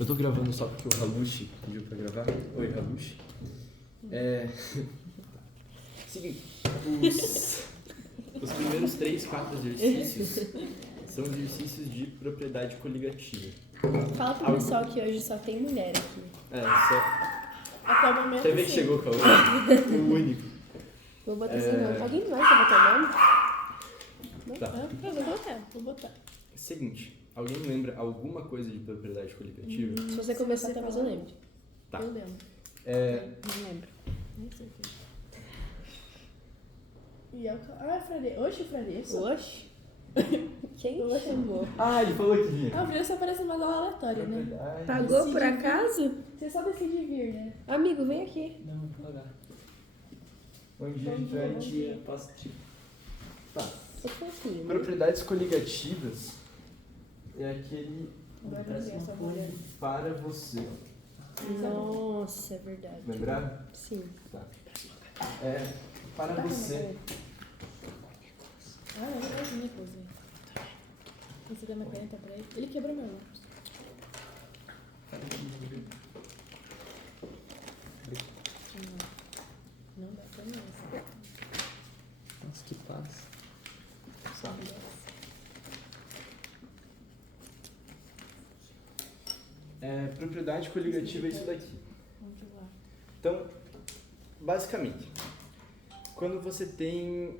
Eu tô gravando só porque o Halushi pediu pra gravar. Oi, Halushi. Seguinte, os primeiros 3, 4 exercícios são exercícios de propriedade coligativa. Fala pro pessoal que hoje só tem mulher aqui. Até o momento. Quer ver que sim. chegou o Cauê? O único. Vou botar esse nome. Alguém mais vai botar nome? Tá. Eu vou botar. Seguinte, alguém lembra alguma coisa de propriedade coligativa? Se você começar, talvez eu lembre. Tá. Eu lembro. Não lembro. Nem sei o que. E é o Frade. Oxe, Frade. Oxe. Quem chamou? Ah, ele falou que vinha. Ah, o Frade só aparece numa aula aleatória, né? Verdade. Pagou por acaso? Você só decide vir, né? Amigo, vem aqui. Não, vou pagar. Bom dia, gente. Bom dia, posso te... Tá. Sou fofinho. Propriedades coligativas é aquele Agora eu essa mulher. para você. Nossa, é verdade. Lembrar? Sim. Tá. É para você. Ah, eu não gosto de Nicolas, velho. Você deu uma caneta pra ele. Ele quebrou meu lápis. Não dá pra mim. Nossa, que paz. Propriedade coligativa é isso daqui. Onde lá? Então, basicamente, quando você tem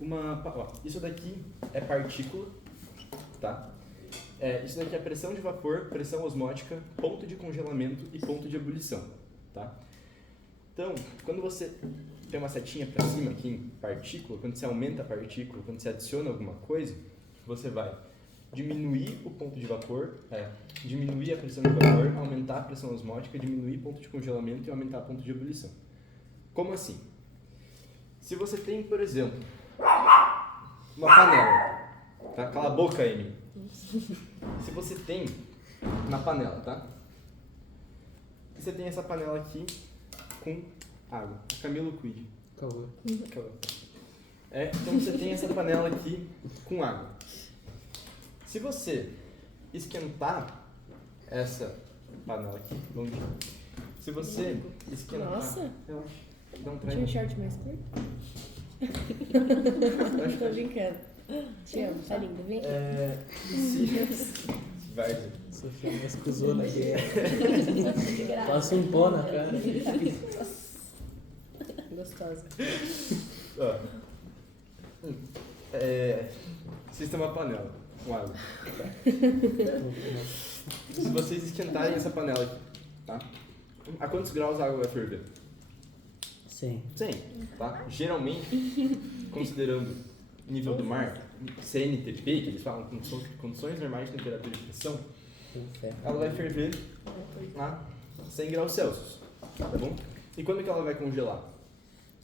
uma... Ó, isso daqui é partícula, tá? Isso daqui é pressão de vapor, pressão osmótica, ponto de congelamento e ponto de ebulição, tá? Então, quando você tem uma setinha para cima aqui em partícula, quando você aumenta a partícula, quando você adiciona alguma coisa, você vai diminuir o ponto de vapor, diminuir a pressão de vapor, aumentar a pressão osmótica, diminuir o ponto de congelamento e aumentar o ponto de ebulição. Como assim? Se você tem, por exemplo, uma panela, tá? Cala a boca, Amy. Se você tem na panela, tá? Você tem essa panela aqui com água. Camilo, cuide. Calma. Então você tem essa panela aqui com água. Se você esquentar essa panela aqui, vamos ver. Se você esquentar... Nossa. Relaxa. Dá um Tinha um treino. short mais curto? Tô brincando. Te amo, tá lindo. Vem aqui. Vai. Sofia me escusou na guerra. Passa um pó na cara. Gostosa. Ó. Vocês têm uma panela com água. Tá? Se vocês esquentarem essa panela aqui, tá? A quantos graus a água vai ferver? 100. 100, tá? Geralmente, considerando o nível do mar, CNTP, que eles falam, condições normais de temperatura e pressão, ela vai ferver a 100 graus Celsius, tá bom? E quando que ela vai congelar?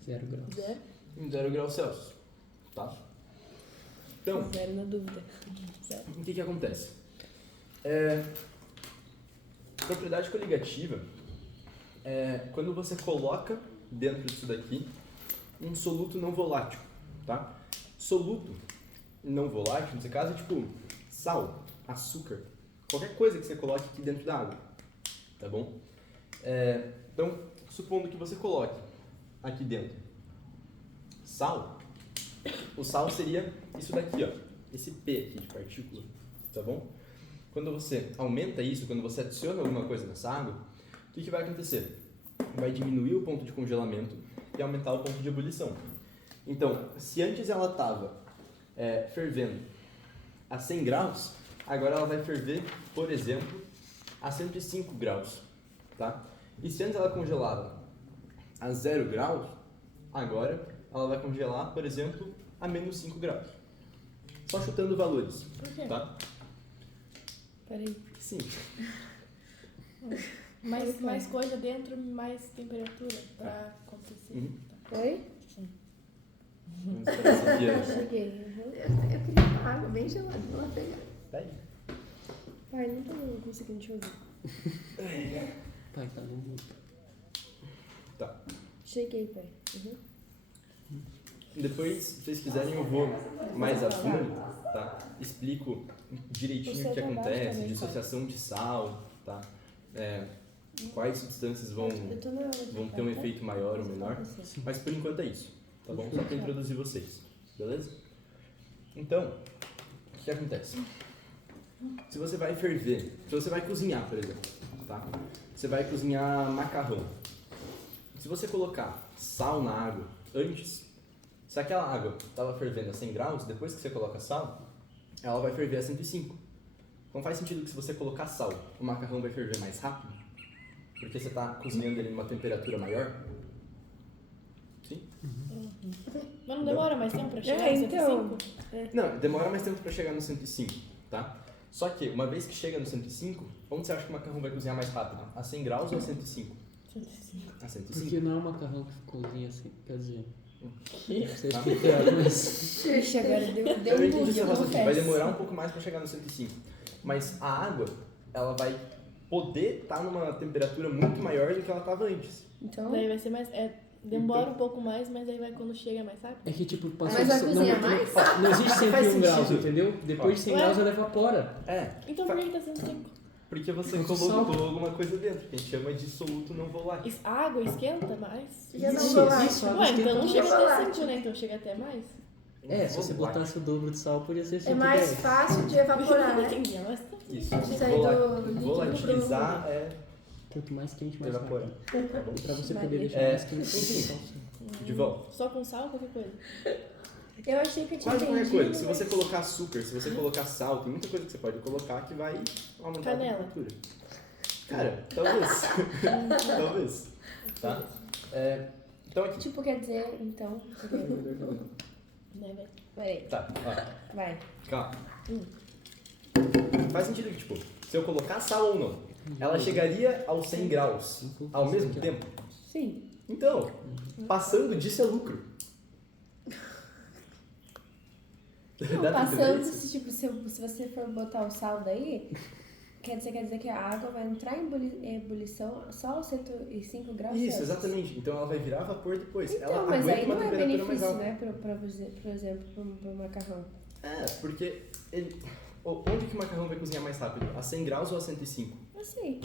0 graus. Zero. Em 0 graus Celsius, tá? Então, Zero na dúvida. Zero. o que acontece? Propriedade coligativa é quando você coloca dentro disso daqui um soluto não volátil, tá? Soluto não volátil, nesse caso, é tipo sal, açúcar, qualquer coisa que você coloque aqui dentro da água, tá bom? Então, supondo que você coloque aqui dentro sal, o sal seria isso daqui, ó, esse P aqui de partícula, tá bom? Quando você aumenta isso, quando você adiciona alguma coisa nessa água, o que vai acontecer? Vai diminuir o ponto de congelamento e aumentar o ponto de ebulição. Então, se antes ela estava fervendo a 100 graus, agora ela vai ferver, por exemplo, a 105 graus, tá? E se antes ela congelava a 0 graus, agora ela vai congelar, por exemplo, a menos 5 graus. Só chutando valores, Por quê? tá? Peraí. Sim. Mais coisa dentro, mais temperatura pra acontecer. Uhum. Oi? Vamos esperar esse aqui, ó. Cheguei. Uhum. Eu queria uma água bem gelada pra ela pegar. Tá aí. Pai, não tô conseguindo te ouvir. Pai, tá lindo. Tá. Cheguei, pai. Uhum. Depois, se vocês quiserem, eu vou mais a fundo, tá? Explico direitinho o que acontece, dissociação de sal, tá? quais substâncias vão ter um efeito maior ou menor. Mas por enquanto é isso, tá bom? Só para introduzir vocês, beleza? Então, o que acontece? Se você vai ferver, se você vai cozinhar, por exemplo, tá? Você vai cozinhar macarrão. Se você colocar sal na água antes, se aquela água estava fervendo a 100 graus, depois que você coloca sal, ela vai ferver a 105. Não faz sentido que se você colocar sal, o macarrão vai ferver mais rápido? Porque você está cozinhando ele numa temperatura maior? Sim? Mas não demora mais tempo pra chegar no 105? Não, demora mais tempo para chegar no 105, tá? Só que, uma vez que chega no 105, onde você acha que o macarrão vai cozinhar mais rápido? A 100 graus ou a 105? 105. A 105. Porque não é um macarrão que cozinha assim, quer dizer. Que? Não sei explicar, mas. Ixi, agora deu Eu um entendi bug, seu eu raciocínio, vai confesso. demorar um pouco mais para chegar no 105. Mas a água, ela vai poder estar numa temperatura muito maior do que ela estava antes. Então, Daí vai ser mais. Demora um pouco mais, mas aí vai quando chega mais rápido. É que tipo, Mas vai cozinhar mais? Não existe Faz 101 graus, sentido. entendeu? Depois de 100 Ué? graus ela evapora. Então por que tá 105? Porque você Mas o colocou sal- alguma coisa dentro, que a gente chama de soluto não volátil. A água esquenta mais? Já não Isso, volátil. isso, água Ué, então não esquenta chega mais. até 5, né? Então chega até mais. É, se você Volátil. botasse o dobro de sal, podia ser É 110. mais fácil de evaporar, Não né? entendi, mas tá. Isso. Sair do líquido Volatilizar é Quanto mais quente, mais evaporar. rápido. E pra você poder deixar É, mais quente, enfim. sal. De volta. Só com sal, qualquer coisa. eu achei que eu tinha Quase qualquer entendido. coisa. Se você colocar açúcar, se você colocar sal, tem muita coisa que você pode colocar que vai aumentar Canela. a temperatura. Cara, talvez. Talvez. Tá? Então aqui. Tipo, quer dizer, então... Né, velho? Peraí, Tá, ó. vai. Calma. Faz sentido que, tipo, se eu colocar sal ou não, ela chegaria aos 100 graus ao mesmo tempo? Sim. Então, passando disso é lucro. Não, Dá pra passando, entender isso? se você for botar o sal daí, quer dizer que a água vai entrar em ebulição só aos 105 graus Isso, Celsius. exatamente. Então ela vai virar vapor depois. Então, ela mas aguenta aí uma não é temperatura mais benefício, alta. né? Por exemplo, pro macarrão. Porque onde que o macarrão vai cozinhar mais rápido? A 100 graus ou a 105? Assim.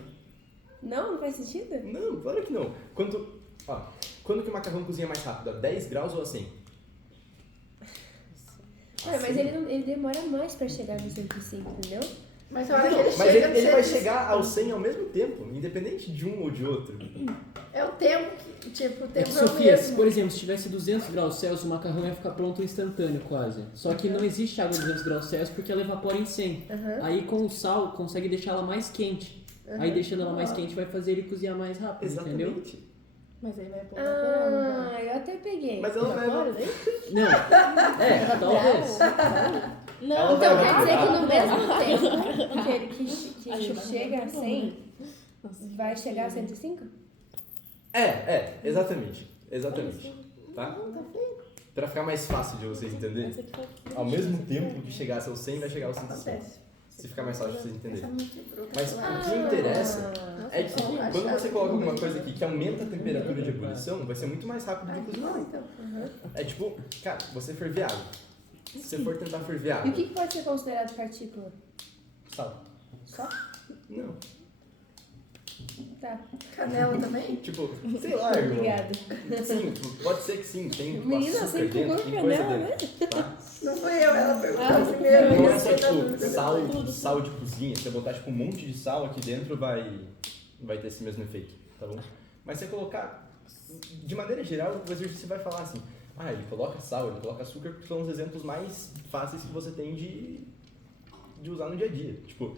Não faz sentido? Não, claro que não. Quando que o macarrão cozinha mais rápido? A 10 graus ou a 100? Mas ele demora mais pra chegar no 105, entendeu? Mas a hora que Não, ele mas chega ele vai 105, chegar ao 100 ao mesmo tempo, independente de um ou de outro. É o tempo que, tipo, o É tempo que, é o Sofia, mesmo. por exemplo, se tivesse 200 graus Celsius, o macarrão ia ficar pronto instantâneo quase. Só que não existe água a 200 graus Celsius porque ela evapora em 100. Aham. Aí com o sal consegue deixar ela mais quente. Aí deixando ela mais quente vai fazer ele cozinhar mais rápido, entendeu? Exatamente. Mas aí vai pôr evaporando. Ah, eu até peguei. Mas ela vai... Evapora daí? Não, talvez. Não, Ela Então vai quer dizer que no evaporar. mesmo tempo que ele Acho que chega a muito bom, 100, Nossa, vai chegar a 105? Exatamente. Exatamente. Tá? Pra ficar mais fácil de vocês entenderem. Essa aqui foi- Ao mesmo tempo que chegasse ao 100, vai chegar ao 105. Acontece. Se ficar mais fácil de vocês Essa entenderem. muito bruta. Mas Ah, o que interessa Ah, é que quando você coloca alguma coisa aqui que aumenta a temperatura de ebulição, vai ser muito mais rápido de não, cozinhar. então. É tipo, cara, você ferver água. Se você for tentar ferver E água, o que pode ser considerado partícula? sal. Só? Não. Tá. Canela também? Tipo, sei lá, irmão. Obrigada. Sim, pode ser que sim. Tem tipo, Menina, açúcar você empurrou dentro, tem a coisa canela, dentro. Tá? Não fui eu, ela perguntou Ah, primeiro. Não eu é só fiquei na tipo dúvida. sal de cozinha. Se você botar tipo um monte de sal aqui dentro, vai ter esse mesmo efeito, tá bom? Mas se você colocar, de maneira geral, o exercício vai falar assim, ele coloca sal, ele coloca açúcar, porque são os exemplos mais fáceis que você tem de usar no dia a dia. Tipo,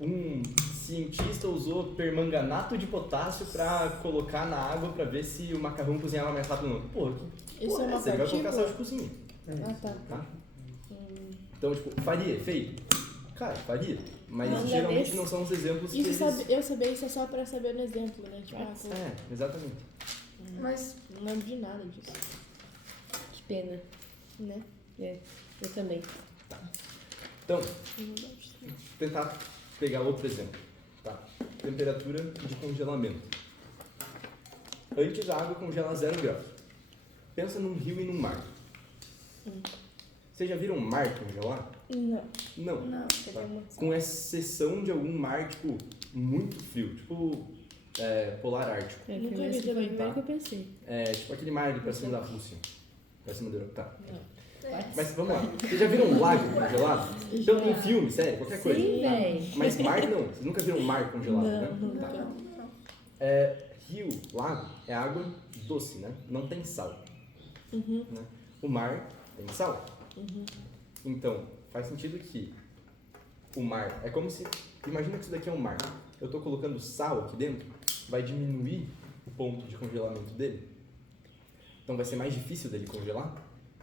um cientista usou permanganato de potássio pra colocar na água pra ver se o macarrão cozinhava mais rápido ou não. Pô, que Isso porra é uma essa? Ele vai colocar partícula? sal de cozinha, Ah, tá. tá? Então, tipo, faria, feio? Cara, faria. Mas Não, geralmente desse- não são os exemplos que Isso eles... eu saber isso é só pra saber no exemplo, né? Tipo, exatamente. Mas não lembro de nada disso. Que pena. Né? Eu também. Então, tentar pegar outro exemplo, tá? Temperatura de congelamento. Antes a água congela a 0 graus. Pensa num rio e num mar. Vocês já viram um mar congelar? Não. Não. não. Com exceção de algum mar, tipo, muito frio, tipo polar ártico. É, Nunca foi vi esse também, foi o primeiro que eu pensei. É tipo aquele mar ali pra cima da Rússia. Pra cima da Europa. Tá. É. Mas vamos lá. Vocês já viram um lago congelado? Então em filme, sério, qualquer coisa. Sim, véi. Mas mar não. Vocês nunca viram um mar congelado, né? Não, Tá. Não. Rio, lago, é água doce, né? Não tem sal. Uhum. Né? O mar tem sal. Então, faz sentido que o mar é como se... Imagina que isso daqui é um mar. Eu tô colocando sal aqui dentro, vai diminuir o ponto de congelamento dele. Então vai ser mais difícil dele congelar.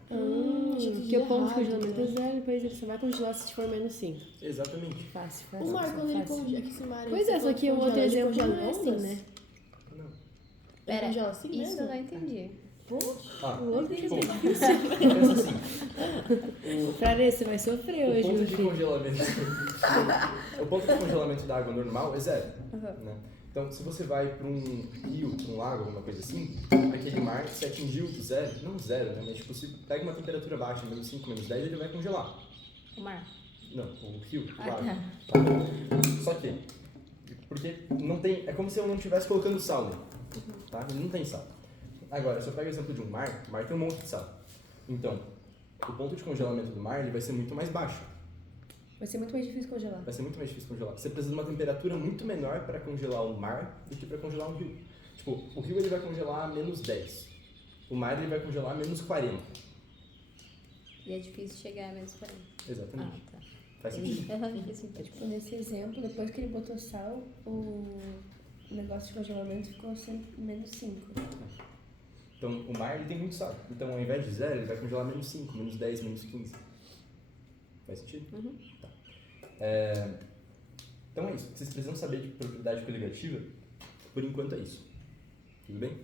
Porque o ponto de congelamento é 0, depois ele só vai congelar se for menos 5. Exatamente. Fácil, O fácil. mar, quando ele fácil. congela, que esse mar aí, Pois é, só que o outro congela, ele exemplo congela não é assim, ondas? né? Não. Ele Pera, congela assim Isso mesmo? eu não entendi. Ah, O outro tipo, exemplo. pensa assim. Frare, você vai sofrer O hoje, ponto meu de filho. congelamento... o ponto de congelamento da água normal é 0. Né? Então, se você vai para um rio, para um lago, alguma coisa assim, aquele mar, se atingiu o 0, não 0, né? Mas tipo, se pega uma temperatura baixa, menos 5, menos 10, ele vai congelar. O mar. Não, o rio, o Ah, lago. tá. Tá? Só que, porque não tem, é como se eu não estivesse colocando sal nele, tá? Ele não tem sal. Agora, se eu pego o exemplo de um mar, o mar tem um monte de sal. Então, o ponto de congelamento do mar ele vai ser muito mais baixo. Vai ser muito mais difícil congelar. Vai ser muito mais difícil congelar. Você precisa de uma temperatura muito menor para congelar o mar do que para congelar um rio. Tipo, o rio ele vai congelar a menos 10. O mar ele vai congelar a menos 40. E é difícil chegar a menos 40. Exatamente. Ah, tá. Faz sentido? Aham, faz É sentido. tipo, nesse exemplo, depois que ele botou sal, o negócio de congelamento ficou menos 5. Então, o mar ele tem muito sal. Então, ao invés de 0, ele vai congelar menos 5, menos 10, menos 15. Faz sentido? Uhum. Tá. Então é isso. Vocês precisam saber de propriedade coligativa? Por enquanto é isso. Tudo bem?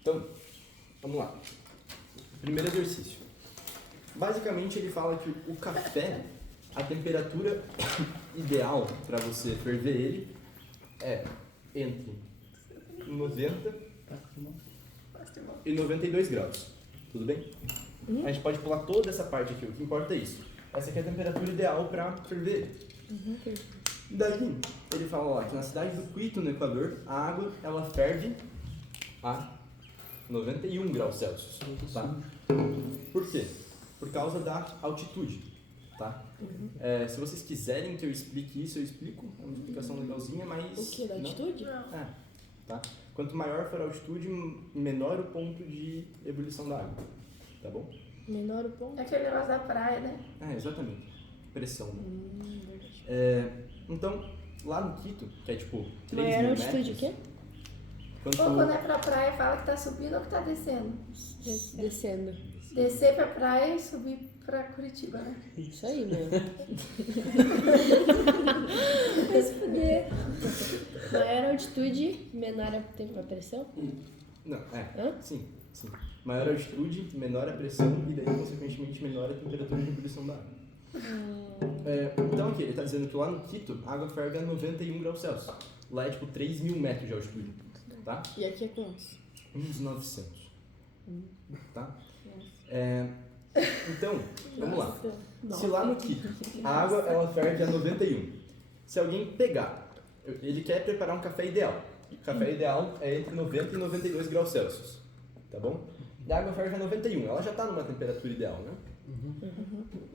Então, vamos lá. Primeiro exercício. Basicamente, ele fala que o café, a temperatura ideal para você ferver ele é entre 90 e 92 graus. Tudo bem? A gente pode pular toda essa parte aqui, o que importa é isso. Essa aqui é a temperatura ideal para ferver ele. Daí, ele fala lá que na cidade do Quito, no Equador, a água ela ferve a 91 graus Celsius. Tá? Por quê? Por causa da altitude. Tá? Se vocês quiserem que eu explique isso, eu explico. É uma explicação legalzinha, mas... O que? Da não. altitude? Tá? Quanto maior for a altitude, menor o ponto de ebulição da água. Tá bom? Menor o ponto? É aquele negócio da praia, né? Exatamente. Pressão, né? Então, lá no Quito, que é tipo 3 Maior mil altitude metros... o quê? Ou quando é pra praia, fala que tá subindo ou que tá descendo. Descendo. Descer pra praia e subir pra Curitiba, né? Isso aí, meu. Vai se fuder. Maior altitude, menor a pressão? Não, Hã? sim. Maior a altitude, menor a pressão e daí, consequentemente, menor a temperatura de ebulição da água. Então aqui, ele está dizendo que lá no Quito, a água ferve a 91 graus Celsius. Lá é tipo 3 mil metros de altitude, tá? E aqui é quantos? Uns 900, tá? Então, vamos lá. Se lá no Quito, a água ela ferve a 91. Se alguém pegar, ele quer preparar um café ideal. O café ideal é entre 90 e 92 graus Celsius, tá bom? E a água ferve a 91, ela já está numa temperatura ideal, né?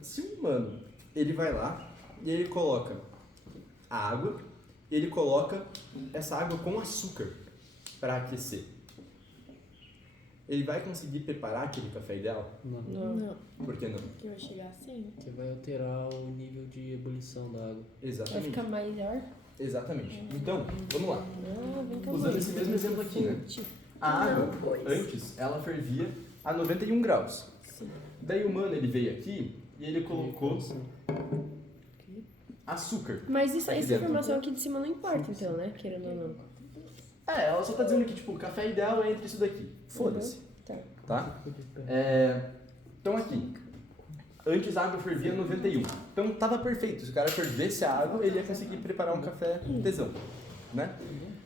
Se um humano, ele vai lá e ele coloca a água, ele coloca essa água com açúcar para aquecer. Ele vai conseguir preparar aquele café ideal? Não. Por que não? Que vai chegar assim? Porque vai alterar o nível de ebulição da água. Vai Exatamente. ficar maior? Exatamente. Então, vamos lá. Vem cá, Usando esse mesmo exemplo aqui, né? A água, antes, ela fervia a 91 graus. Daí o humano, ele veio aqui e ele colocou açúcar. Mas isso, Aqui essa dentro. informação aqui de cima não importa, então, né? Querendo ou não. Ela só tá dizendo que, tipo, o café ideal é entre isso daqui. Foda-se. Tá. Tá? Então aqui, antes a água fervia 91. Então tava perfeito. Se o cara fervesse a água, ele ia conseguir preparar um café tesão, né?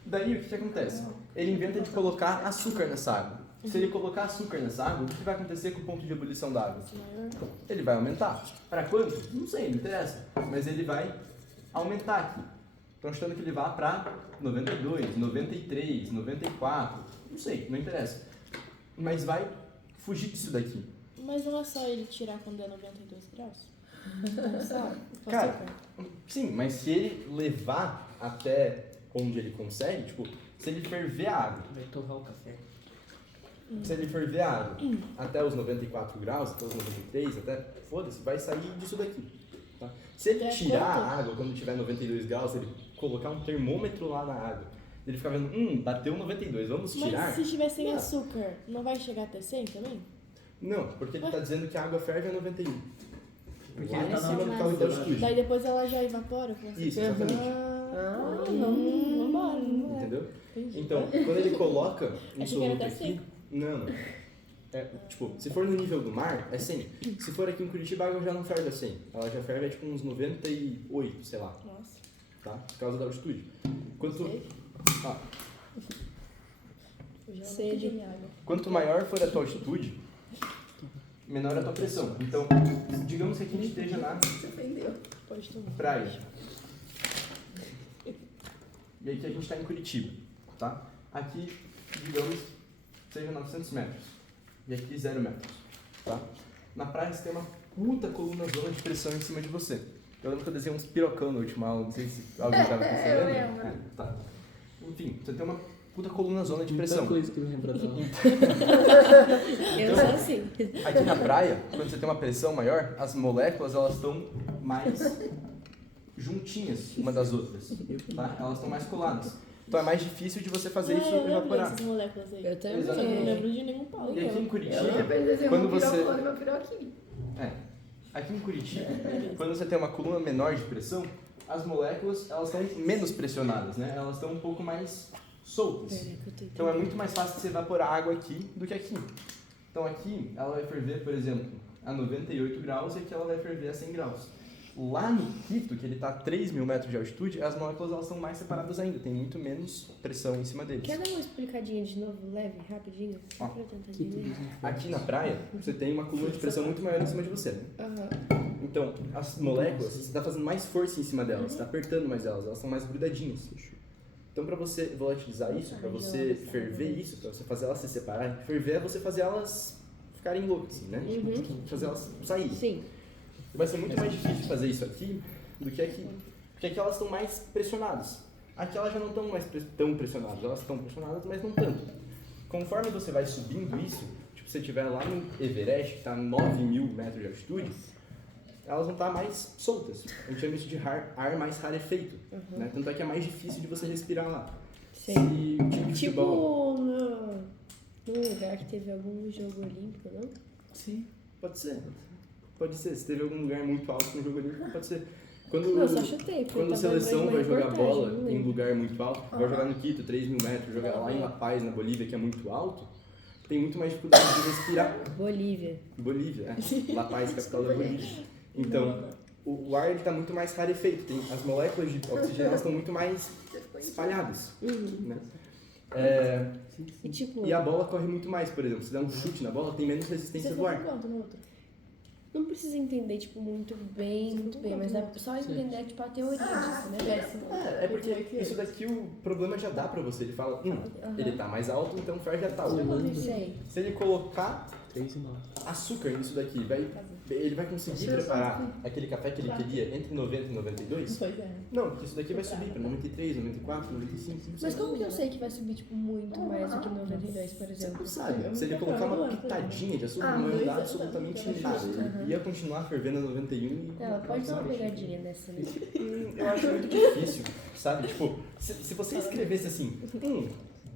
Daí o que acontece? Ele inventa de colocar açúcar nessa água. Se ele colocar açúcar nessa água, o que vai acontecer com o ponto de ebulição da água? Ele vai aumentar. Para quanto? Não sei, não interessa. Mas ele vai aumentar aqui. Estão achando que ele vá para 92, 93, 94, não sei, não interessa. Mas vai fugir disso daqui. Mas não é só ele tirar quando é 92 graus? Não só? Cara, sim, mas se ele levar até onde ele consegue, tipo, se ele ferver a água, Vai torrar o café. se ele ferver a água até os 94 graus, até os 93, até, foda-se, vai sair disso daqui. Tá? Se ele É tirar quanto? a água quando tiver 92 graus, ele colocar um termômetro lá na água, ele ficar vendo, bateu 92, vamos tirar? Mas se tiver sem Não. açúcar, não vai chegar até 100 também? Não, porque ele tá dizendo que a água ferve a 91. Porque Lá ele em tá cima na do carro da altitude. Daí depois ela já evapora? Com açúcar. Isso, exatamente. Vambora. Entendeu? Entendi. Então, quando ele coloca um Achei que era soluto até aqui... Não. É, tipo, se for no nível do mar, é 100. Se for aqui em Curitiba, a água já não ferve a 100. Ela já ferve tipo uns 98, sei lá, Nossa, tá? Por causa da altitude. Quanto, sei. ó, Eu já não Sede. pedi minha água. quanto maior for a tua altitude, menor a tua pressão. Então, digamos que aqui a gente esteja na Se ofendeu. Pode tomar. praia. E aqui a gente está em Curitiba, tá? Aqui, digamos, seja 900 metros. E aqui 0 metros, tá? Na praia você tem uma puta coluna zona de pressão em cima de você. Eu lembro que eu desenhei uns pirocão na última aula, não sei se alguém estava Eu pensando. lembro. Tá. Enfim, você tem uma puta coluna zona de Muita pressão. coisa que eu lembro dela. Eu sou assim. Aqui na praia, quando você tem uma pressão maior, as moléculas elas estão mais juntinhas uma das outras, tá? Elas estão mais coladas. Então é mais difícil de você fazer isso eu lembro evaporar. dessas moléculas aí. Eu também. Só que eu não lembro de nenhum pau. E aqui em Eu Curitiba, depois desenhei quando um você- pirocone, meu piroquinho. aqui em Curitiba, quando você tem uma coluna menor de pressão, as moléculas elas estão menos pressionadas, né? Elas estão um pouco mais soltas. Então é muito mais fácil de você evaporar água aqui do que aqui. Então aqui ela vai ferver, por exemplo, a 98 graus e aqui ela vai ferver a 100 graus. Lá no Quito, que ele está a 3.000 metros de altitude, as moléculas elas são mais separadas ainda, tem muito menos pressão em cima deles. Quer dar uma explicadinha de novo, leve, rapidinho? Só pra eu tentar Que entender. Aqui na praia, você tem uma coluna de pressão muito maior em cima de você. Né? Aham. Então, as moléculas, você está fazendo mais força em cima delas, você está apertando mais elas estão mais grudadinhas. Então, para você volatilizar isso, para você ferver isso, para você fazer elas se separarem, ferver é você fazer elas ficarem loucas, assim, né? Tipo, fazer elas saírem. Sim. Vai ser muito mais difícil fazer isso aqui do que aqui. Porque aqui elas estão mais pressionadas. Aqui elas já não estão mais tão pressionadas. Elas estão pressionadas, mas não tanto. Conforme você vai subindo isso, tipo, se você estiver lá no Everest, que está a 9.000 metros de altitude, elas vão estar mais soltas. A gente chama isso de ar mais rarefeito. Né? Tanto é que é mais difícil de você respirar lá. Sim. Se o time de futebol... Tipo no lugar que teve algum jogo olímpico, não? Sim, pode ser. Pode ser. Se teve algum lugar muito alto no jogo olímpico, pode ser. Quando, Não, só chutei. porque quando eu a tava seleção vendo vai uma jogar reportagem, bola não em lembro. lugar muito alto, vai jogar no Quito, 3.000 metros, jogar lá em La Paz, na Bolívia, que é muito alto, tem muito mais dificuldade de respirar. Bolívia. Bolívia, é. La Paz, capital da Bolívia. Então, o ar está muito mais rarefeito. As moléculas de oxigênio elas estão muito mais espalhadas. Né? E tipo, E a bola corre muito mais, por exemplo. Se der um chute na bola, tem menos resistência Você do foi ar. quanto no outro? não precisa entender, tipo, muito bem, mas dá só entender, tipo, a teoria disso, né? É porque isso daqui o problema já dá pra você. Ele fala, ele tá mais alto, então ferve a tal. Sei. Se ele colocar 3 e 9. açúcar nisso daqui, ele vai conseguir preparar aquele café que ele queria entre 90 e 92? Pois é. Não, porque isso daqui vai subir pra 93, 94, 95. Mas como que eu sei que vai subir, tipo, muito mais do que 92, por Você exemplo? não sabe. Se ele colocar uma pitadinha de açúcar, não ia dar absolutamente nada. Ele ia continuar fervendo a 91 e... Ela pode ser uma pegadinha dessa, né? Eu acho muito difícil, sabe? Tipo, se você escrevesse assim,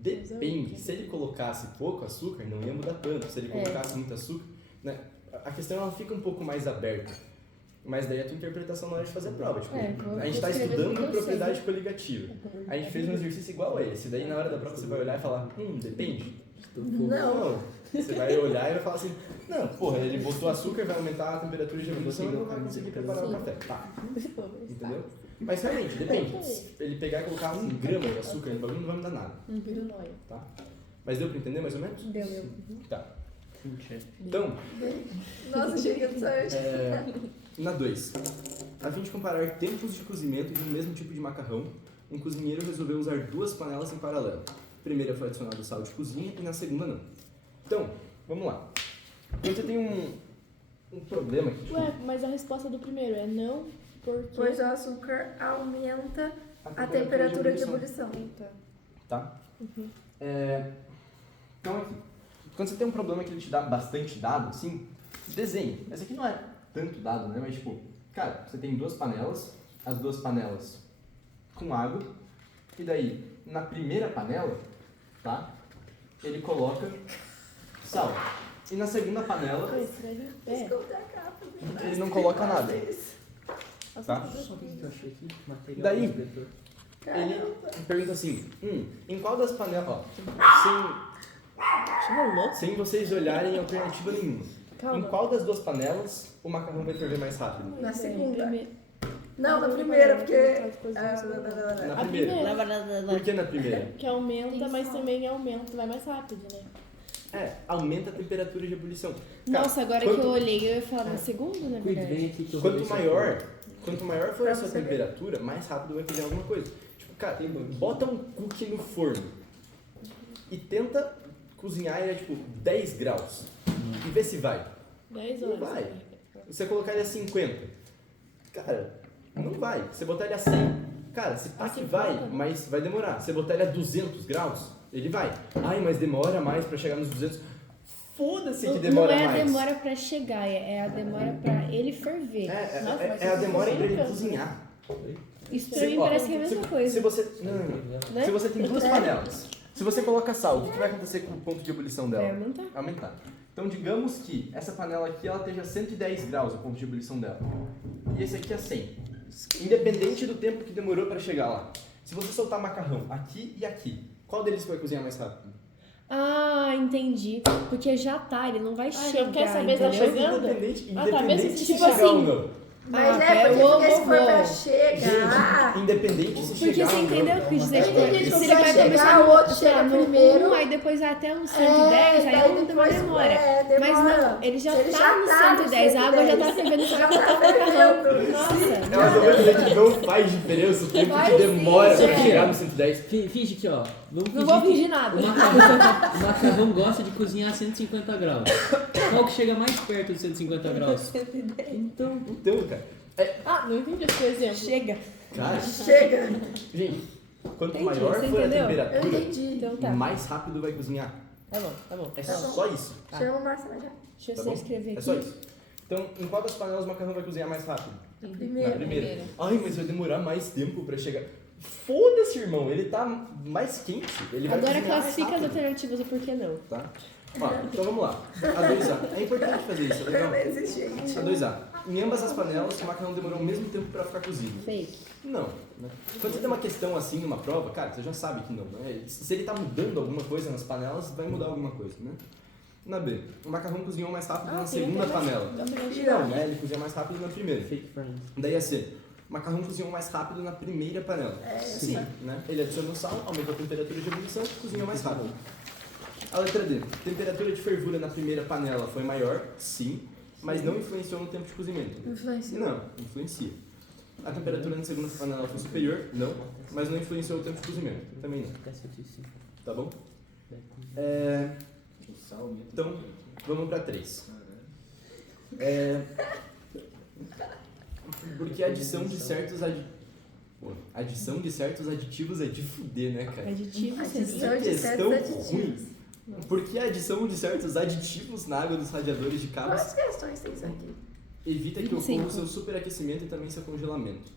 depende, se ele colocasse pouco açúcar, não ia mudar tanto. Se ele colocasse muito açúcar, né? A questão ela fica um pouco mais aberta. Mas daí a tua interpretação na hora de fazer a prova. Tipo, a gente está estudando propriedade coligativa. A gente fez um exercício igual a esse. Daí na hora da prova você vai olhar e falar, depende. Não. Você vai olhar e vai falar assim, não, porra, ele botou açúcar, vai aumentar a temperatura de evolução e não vai conseguir preparar o café. Tá. Entendeu? Mas realmente, depende. Se ele pegar e colocar 1 grama de açúcar no bagulho, não vai mudar nada. Vira nóia. Tá? Mas deu pra entender mais ou menos? Deu. Tá. Então, Nossa, chega de sorte. na 2. A fim de comparar tempos de cozimento de um mesmo tipo de macarrão, um cozinheiro resolveu usar 2 panelas em paralelo. Na primeira foi adicionado sal de cozinha e na segunda não. Então, vamos lá. Quando você tem um problema aqui, tipo, Ué, mas a resposta do primeiro é não, porque... Pois o açúcar aumenta a temperatura de ebulição. tá? Então aqui, quando você tem um problema que ele te dá bastante dado, assim, desenhe. Esse aqui não é tanto dado, né? Mas tipo, cara, você tem 2 panelas, as 2 panelas com água, e daí, na primeira panela, tá? Ele coloca sal. E na segunda panela, Pô, escreve em pé. Escuta a capa. ele não coloca nada, tá? Só o que eu achei aqui? Material Daí, do vetor. ele pergunta assim, em qual das panelas, ó, Chama louco? sem vocês olharem alternativa nenhuma, Calma. em qual das 2 panelas o macarrão vai ferver mais rápido? Na É, segunda. prime- Não, na primeira, porque... Na A primeira. primeira. Por que na primeira? Que aumenta, Tem mas sal. também aumenta, vai mais rápido, né? Aumenta a temperatura de ebulição. Cara, Nossa, agora quanto- que eu olhei, eu ia falar na segunda, na Cuide, verdade. vem aqui que eu Quanto vou ver quanto maior for Pra a sua você ver. temperatura, mais rápido vai fazer alguma coisa. Tipo, cara, bota um cookie no forno e tenta cozinhar ele a tipo 10 graus e vê se vai. 10 Não horas. vai. Você colocar ele a 50, cara, não vai. Você botar ele a 100, cara, se pá A que 50, vai, né? mas vai demorar. Você botar ele a 200 graus, ele vai. Ai, mas demora mais pra chegar nos 200. Foda-se que Não demora é a mais. demora pra chegar, é a demora pra ele ferver. Nossa, mas É a você demora ficou pra ele brincando. cozinhar. Isso pra Se- mim ó, parece que é a mesma Se coisa. você, Né? se você tem 2 panelas, se você coloca sal, o que vai acontecer com o ponto de ebulição Vai dela? aumentar. Aumentar. Então, digamos que essa panela aqui ela esteja a 110 graus, o ponto de ebulição dela. E esse aqui a 100. Independente do tempo que demorou para chegar lá. Se você soltar macarrão aqui e aqui, qual deles vai cozinhar mais rápido? Ah, entendi. Porque já tá, ele não vai já chegar, quer saber se tá entendeu? chegando? Independente, Ah, tá, mesmo independente se se tipo chegar ou assim, não. Mas Ah, é, porque se for pra vou. chegar... Gente, independente se Porque chegar você ou não. entendeu o que eu quis dizer? Eu Tipo, entendi, se tipo, ele vai vai chegar, começar o outro no, chega no primeiro. 1, aí depois vai até um 110, aí daí não depois demora. demora. Mas não, ele já Ele tá já no tá no 110, a água já tá 110. fervendo, só Já vai tá botar o macarrão. fervendo. Nossa. Ela vai dizer que não faz diferença o tempo Vai que demora sim, pra gente. chegar no 110. Finge que, ó. Vamos Não vou que fingir nada. o macarrão gosta de cozinhar a 150 graus. Qual que chega mais perto de 150 graus? Então, Então, cara, Ah, não entendi esse exemplo. Chega. cara, Chega. gente, quanto Entendi, maior você for a entendeu? Eu temperatura, entendi. Então tá. mais rápido vai cozinhar. Tá bom. É Tá bom. só isso. Chama o Marcelo já. Deixa eu Tá só bom? escrever É aqui. só isso. Então, em qual das panelas o macarrão vai cozinhar mais rápido? Na Primeiro. primeira. Ai, mas vai demorar mais tempo pra chegar. Foda-se, irmão. Ele tá mais quente. Ele vai Agora cozinhar classifica mais as rápido, alternativas e por que não. tá? Ó, então vamos lá. A 2A. É importante fazer isso, é legal. Mas, gente. A 2A. Em ambas as panelas, o macarrão demorou o mesmo tempo pra ficar cozido. Fake. Não. Né? Quando você tem uma questão assim numa prova, cara, você já sabe que não. Né? Se ele tá mudando alguma coisa nas panelas, vai mudar alguma coisa, né? Na B, o macarrão cozinhou mais rápido na tem segunda alternativa. panela. Alternativa. Não, né? Ele cozinha mais rápido na primeira. fake friends. Daí a C, o macarrão cozinhou mais rápido na primeira panela. Sim, né? Ele adicionou sal, aumentou a temperatura de ebulição, cozinhou mais rápido. A letra D, temperatura de fervura na primeira panela foi maior, sim, mas não influenciou no tempo de cozimento. Influencia. Não, influencia. A temperatura na segunda panela foi superior, não, mas não influenciou o tempo de cozimento. Também não, tá bom? Então, vamos para 3. Porque a adição de certos aditivos é de fuder, né, cara? Aditivo, Adição de questão certos aditivos. ruim. Porque a adição de certos aditivos na água dos radiadores de cabos Quantas questões tem isso aqui? evita que ocorra 25. o seu superaquecimento e também seu congelamento.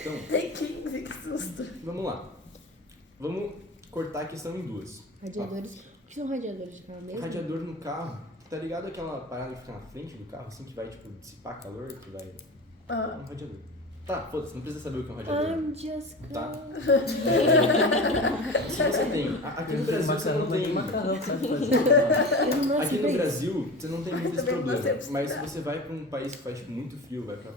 Então, Tem 15, que susto. vamos lá. Vamos cortar a questão em 2. Radiadores. O que são radiadores de carro mesmo? Radiador no carro, tá ligado aquela parada que fica na frente do carro, assim, que vai, tipo, dissipar calor, que vai... É Ah, um radiador. Tá, foda-se, não precisa saber o que é um radiador. I'm just Tá. gone. Se você tem... Aqui no Brasil você não tem... macarrão, sabe fazer. Eu não nasci Aqui pra no isso. Brasil, você não tem muito esse Também não problema. nascemos Mas pra- se você vai pra um país que faz tipo, muito frio, vai pra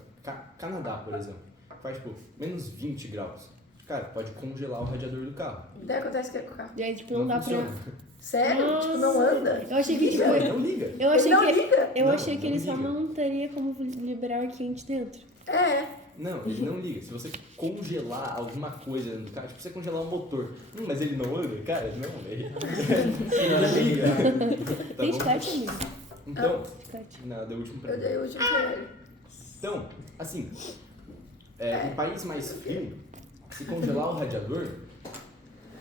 Canadá, por exemplo, faz tipo menos 20 graus, cara, pode congelar o radiador do carro. daí acontece o que é com o carro? E aí, tipo, não dá funciona. pra... Sério? Tipo, não anda? Eu achei que, tipo, Não, não liga. eu achei Ele não que, liga? eu Não, achei que não ele só liga. não teria como liberar ar quente dentro. É. Não, ele não liga. Se você congelar alguma coisa dentro do carro, tipo você congelar um motor, mas ele não anda, cara, não, ele liga. Tá Tem bom? start, amigo? Então, Start. não, deu o último pra Eu mim. dei o último pra ele. Então, assim, em país mais frio, se congelar o radiador,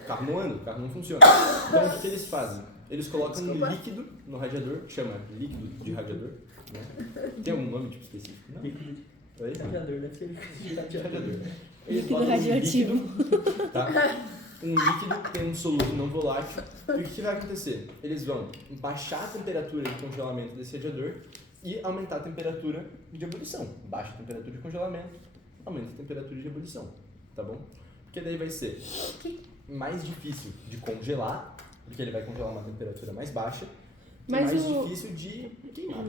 o carro não anda, o carro não funciona. Então, o que eles fazem? Eles colocam um Desculpa. líquido no radiador, que chama líquido de radiador. Né? Tem algum nome tipo específico? Não? Líquido Oi? de radiador, deve ser De radiador. Eles Líquido botam um radioativo. líquido, tá? Um líquido que tem um soluto não volátil. E o que vai acontecer? Eles vão baixar a temperatura de congelamento desse radiador e aumentar a temperatura de ebulição. Baixa a temperatura de congelamento, aumenta a temperatura de ebulição. Tá bom? Porque daí vai ser mais difícil de congelar, porque ele vai congelar uma temperatura mais baixa, e Mas mais o- difícil de queimar.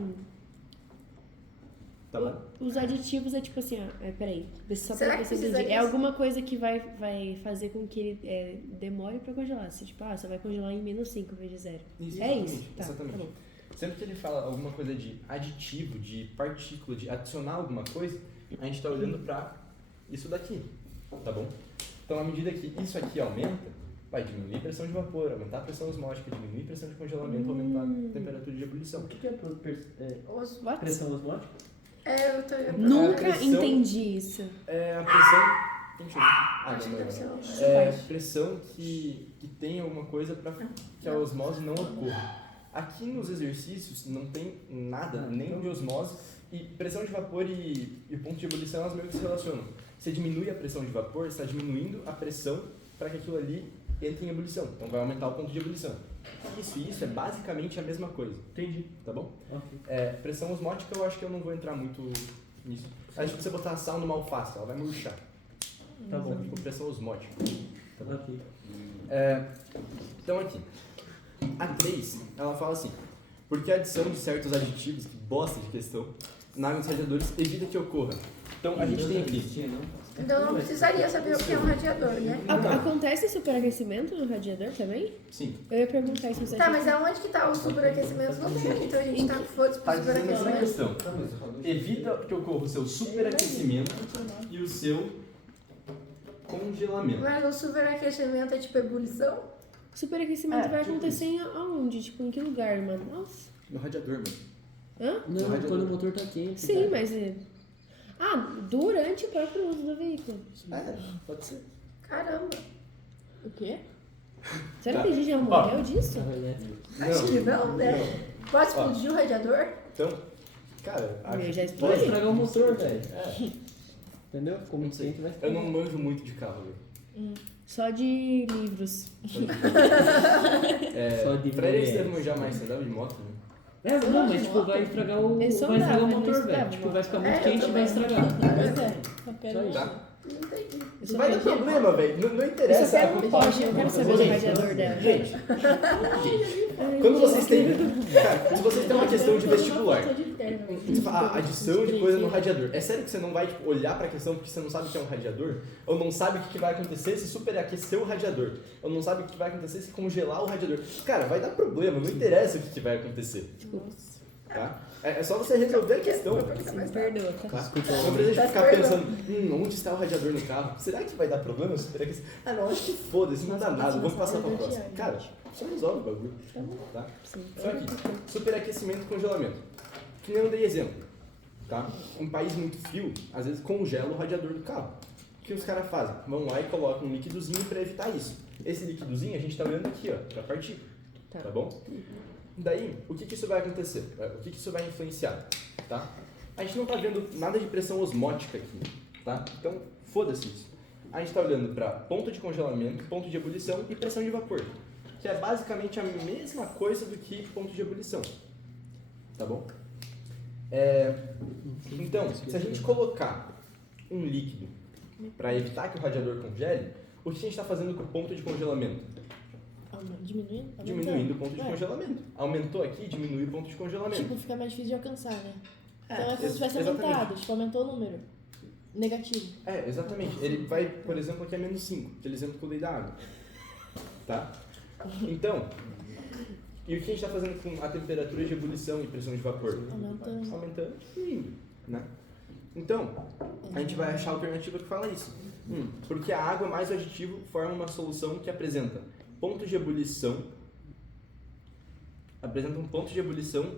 Tá bom? Os aditivos é tipo assim, peraí, só Será pra que ver se eu precisa entendi. É disso? alguma coisa que vai fazer com que ele demore pra congelar. Se, tipo, você vai congelar em -5 em vez de 0. É isso? Tá, Exatamente. tá bom. Sempre que ele fala alguma coisa de aditivo, de partícula, de adicionar alguma coisa, a gente está olhando para isso daqui, tá bom? Então, à medida que isso aqui aumenta, vai diminuir a pressão de vapor, aumentar a pressão osmótica, diminuir a pressão de congelamento, aumentar a temperatura de ebulição. O que é Os- What? pressão osmótica? Eu tô Nunca pressão- entendi isso. É a pressão... Deixa eu ver. Acho que não, deve não. ser É pressão que tem alguma coisa para que a osmose não ocorra. Aqui nos exercícios não tem nada, nem de osmose, e pressão de vapor e o ponto de ebulição elas meio que se relacionam. Você diminui a pressão de vapor, você está diminuindo a pressão para que aquilo ali entre em ebulição. Então vai aumentar o ponto de ebulição. Isso é basicamente a mesma coisa. Entendi. Tá bom? Ok. Pressão osmótica eu acho que eu não vou entrar muito nisso. Acho que você botar sal numa alface, ela vai murchar. Tá bom. Tipo pressão osmótica. Tá bom? Ok. Então aqui, a 3, ela fala assim, porque a adição de certos aditivos, que bosta de questão, na água dos radiadores evita que ocorra. Então a gente tem aqui, Então não precisaria saber o que é um radiador, né? Acontece superaquecimento no radiador também? sim, Eu ia perguntar isso, você Tá, acha mas aonde que tá o superaquecimento? Não tem, então a gente tá foda-se pro tá dizendo essa superaquecimento. questão. Evita que ocorra o seu superaquecimento e o seu congelamento. Mas o superaquecimento é tipo ebulição? que superaquecimento vai acontecer aonde? Tipo, em que lugar, mano? Nossa. No radiador, mano. Hã? Não, radiador. quando o motor tá quente. Sim, tá? mas... durante o próprio uso do veículo. Pode ser. Caramba. O quê? Será Tá. que a gente já morreu disso? Carro elétrico. Acho que não, né? Pode explodir o radiador? Então, cara, acho Eu já que Pode explodi. estragar o motor, velho. É, Entendeu? Como não sei. quente vai Eu estragar. não manjo muito de carro, velho. Só de livros. Só de Pra eles mulher. devem manjar mais, você andava de moto, né? Não, mas tipo, vai estragar o, Eu só vai estragar o andava, motor, mas velho. estudava. Tipo, vai ficar muito É, eu quente e vai também. estragar. Pois é. Só quero Só isso. Tá? Não entendi. Eu só Vai dar quero- problema, velho. Não eu só interessa. quero um Porsche, eu quero saber do radiador dela. Gente, quando vocês têm. Cara, se vocês têm uma questão de vestibular, Tô de terno. você fala, adição de coisa no radiador. É sério que você não vai tipo, olhar pra questão porque você não sabe o que é um radiador? Ou não sabe o que vai acontecer se superaquecer o radiador? Ou não sabe o que vai acontecer se congelar o radiador? Cara, vai dar problema, não interessa o que vai acontecer. Tá? É só você resolver a questão. Me perdoa, tá? Tá? Não precisa ficar pensando, onde está o radiador no carro? Será que vai dar problema? Superaquecer? Ah, não, acho que foda-se, não dá nada, vamos passar pra próxima. Cara, só resolve o bagulho. Tá? Só aqui, superaquecimento e congelamento. Que nem eu dei exemplo. Tá? Um país muito frio, às vezes congela o radiador do carro. O que os caras fazem? Vão lá e colocam um líquidozinho para evitar isso. Esse líquidozinho a gente está olhando aqui, ó, para partir. Tá bom? Daí, o que isso vai acontecer? O que isso vai influenciar? Tá? A gente não está vendo nada de pressão osmótica aqui. Tá? Então, foda-se isso. A gente está olhando para ponto de congelamento, ponto de ebulição e pressão de vapor. Que é basicamente a mesma coisa do que ponto de ebulição. Tá bom? Então, se a gente colocar um líquido para evitar que o radiador congele, o que a gente está fazendo com o ponto de congelamento? Diminuindo? Diminuindo o ponto de É. congelamento. Aumentou aqui, diminui o ponto de congelamento. Tipo, fica mais difícil de alcançar, né? Então é como ex- se tivesse exatamente. aumentado, tipo, aumentou o número. Negativo. Exatamente. Ele vai, por exemplo, aqui a -5, que é exemplo que eu dei da água. Tá? Então, e o que a gente está fazendo com a temperatura de ebulição e pressão de vapor? Aumentando. Aumentando e diminuindo, né? Então, a gente vai achar a alternativa que fala isso. Porque a água mais o aditivo forma uma solução que apresenta pontos de ebulição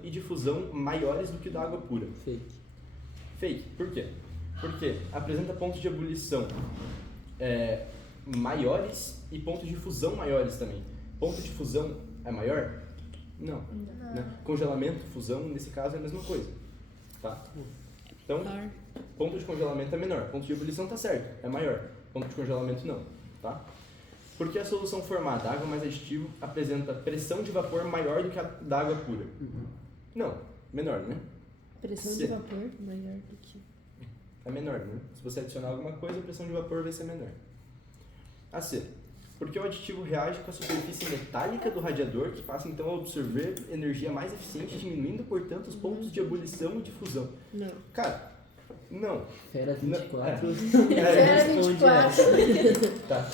e de fusão maiores do que da água pura. Fake. Por quê? Porque apresenta pontos de ebulição maiores e pontos de fusão maiores também. Ponto de fusão é maior? Não. Né? Congelamento, fusão, nesse caso é a mesma coisa. Tá? Então, ponto de congelamento é menor. Ponto de ebulição tá certo, é maior. Ponto de congelamento não. Tá? Porque a solução formada, água mais aditivo, apresenta pressão de vapor maior do que a da água pura? Não, menor, né? Pressão de vapor maior do que... É menor, né? Se você adicionar alguma coisa, a pressão de vapor vai ser menor. A C. Porque o aditivo reage com a superfície metálica do radiador, que passa então a absorver energia mais eficiente, diminuindo, portanto, os pontos de ebulição e de fusão. Não. Cara, não. Fera 24. Fera 24. Tá.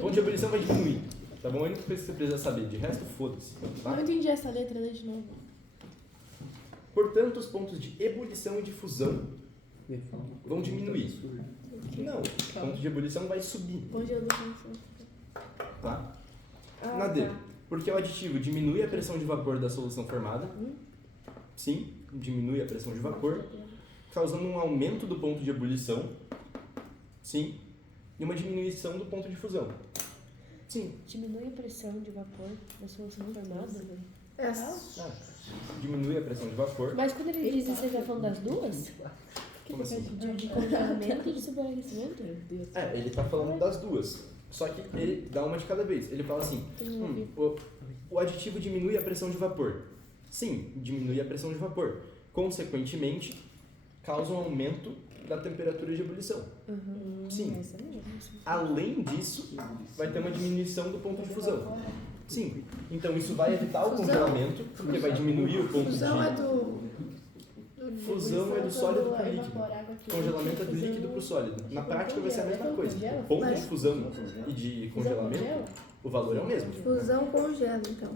Ponto de ebulição vai diminuir. Tá bom? A única coisa que você precisa saber. De resto, foda-se. Tá? Não entendi essa letra, lê de novo. Portanto, os pontos de ebulição e de fusão vão diminuir. Não. O ponto de ebulição vai subir. Ponto de ebulição. Tá? Na D. Porque o aditivo diminui a pressão de vapor da solução formada. Sim, diminui a pressão de vapor, causando um aumento do ponto de ebulição. Sim. E uma diminuição do ponto de fusão. Sim. Diminui a pressão de vapor da solução formada? Diminui a pressão de vapor. Mas quando ele diz isso, ele tá falando das duas? Como assim? De congelamento e de superaquecimento? Ele tá falando das duas. Só que ele dá uma de cada vez. Ele fala assim, o aditivo diminui a pressão de vapor. Sim, diminui a pressão de vapor. Consequentemente, causa um aumento da temperatura de ebulição. Sim. Além disso, vai ter uma diminuição do ponto de fusão. Sim. Então isso vai evitar o congelamento, porque vai diminuir o ponto de... Fusão é do sólido para o líquido. Congelamento é do líquido para o sólido. Na prática vai ser a mesma coisa. O ponto de fusão e de congelamento, o valor é o mesmo. Fusão congela, então.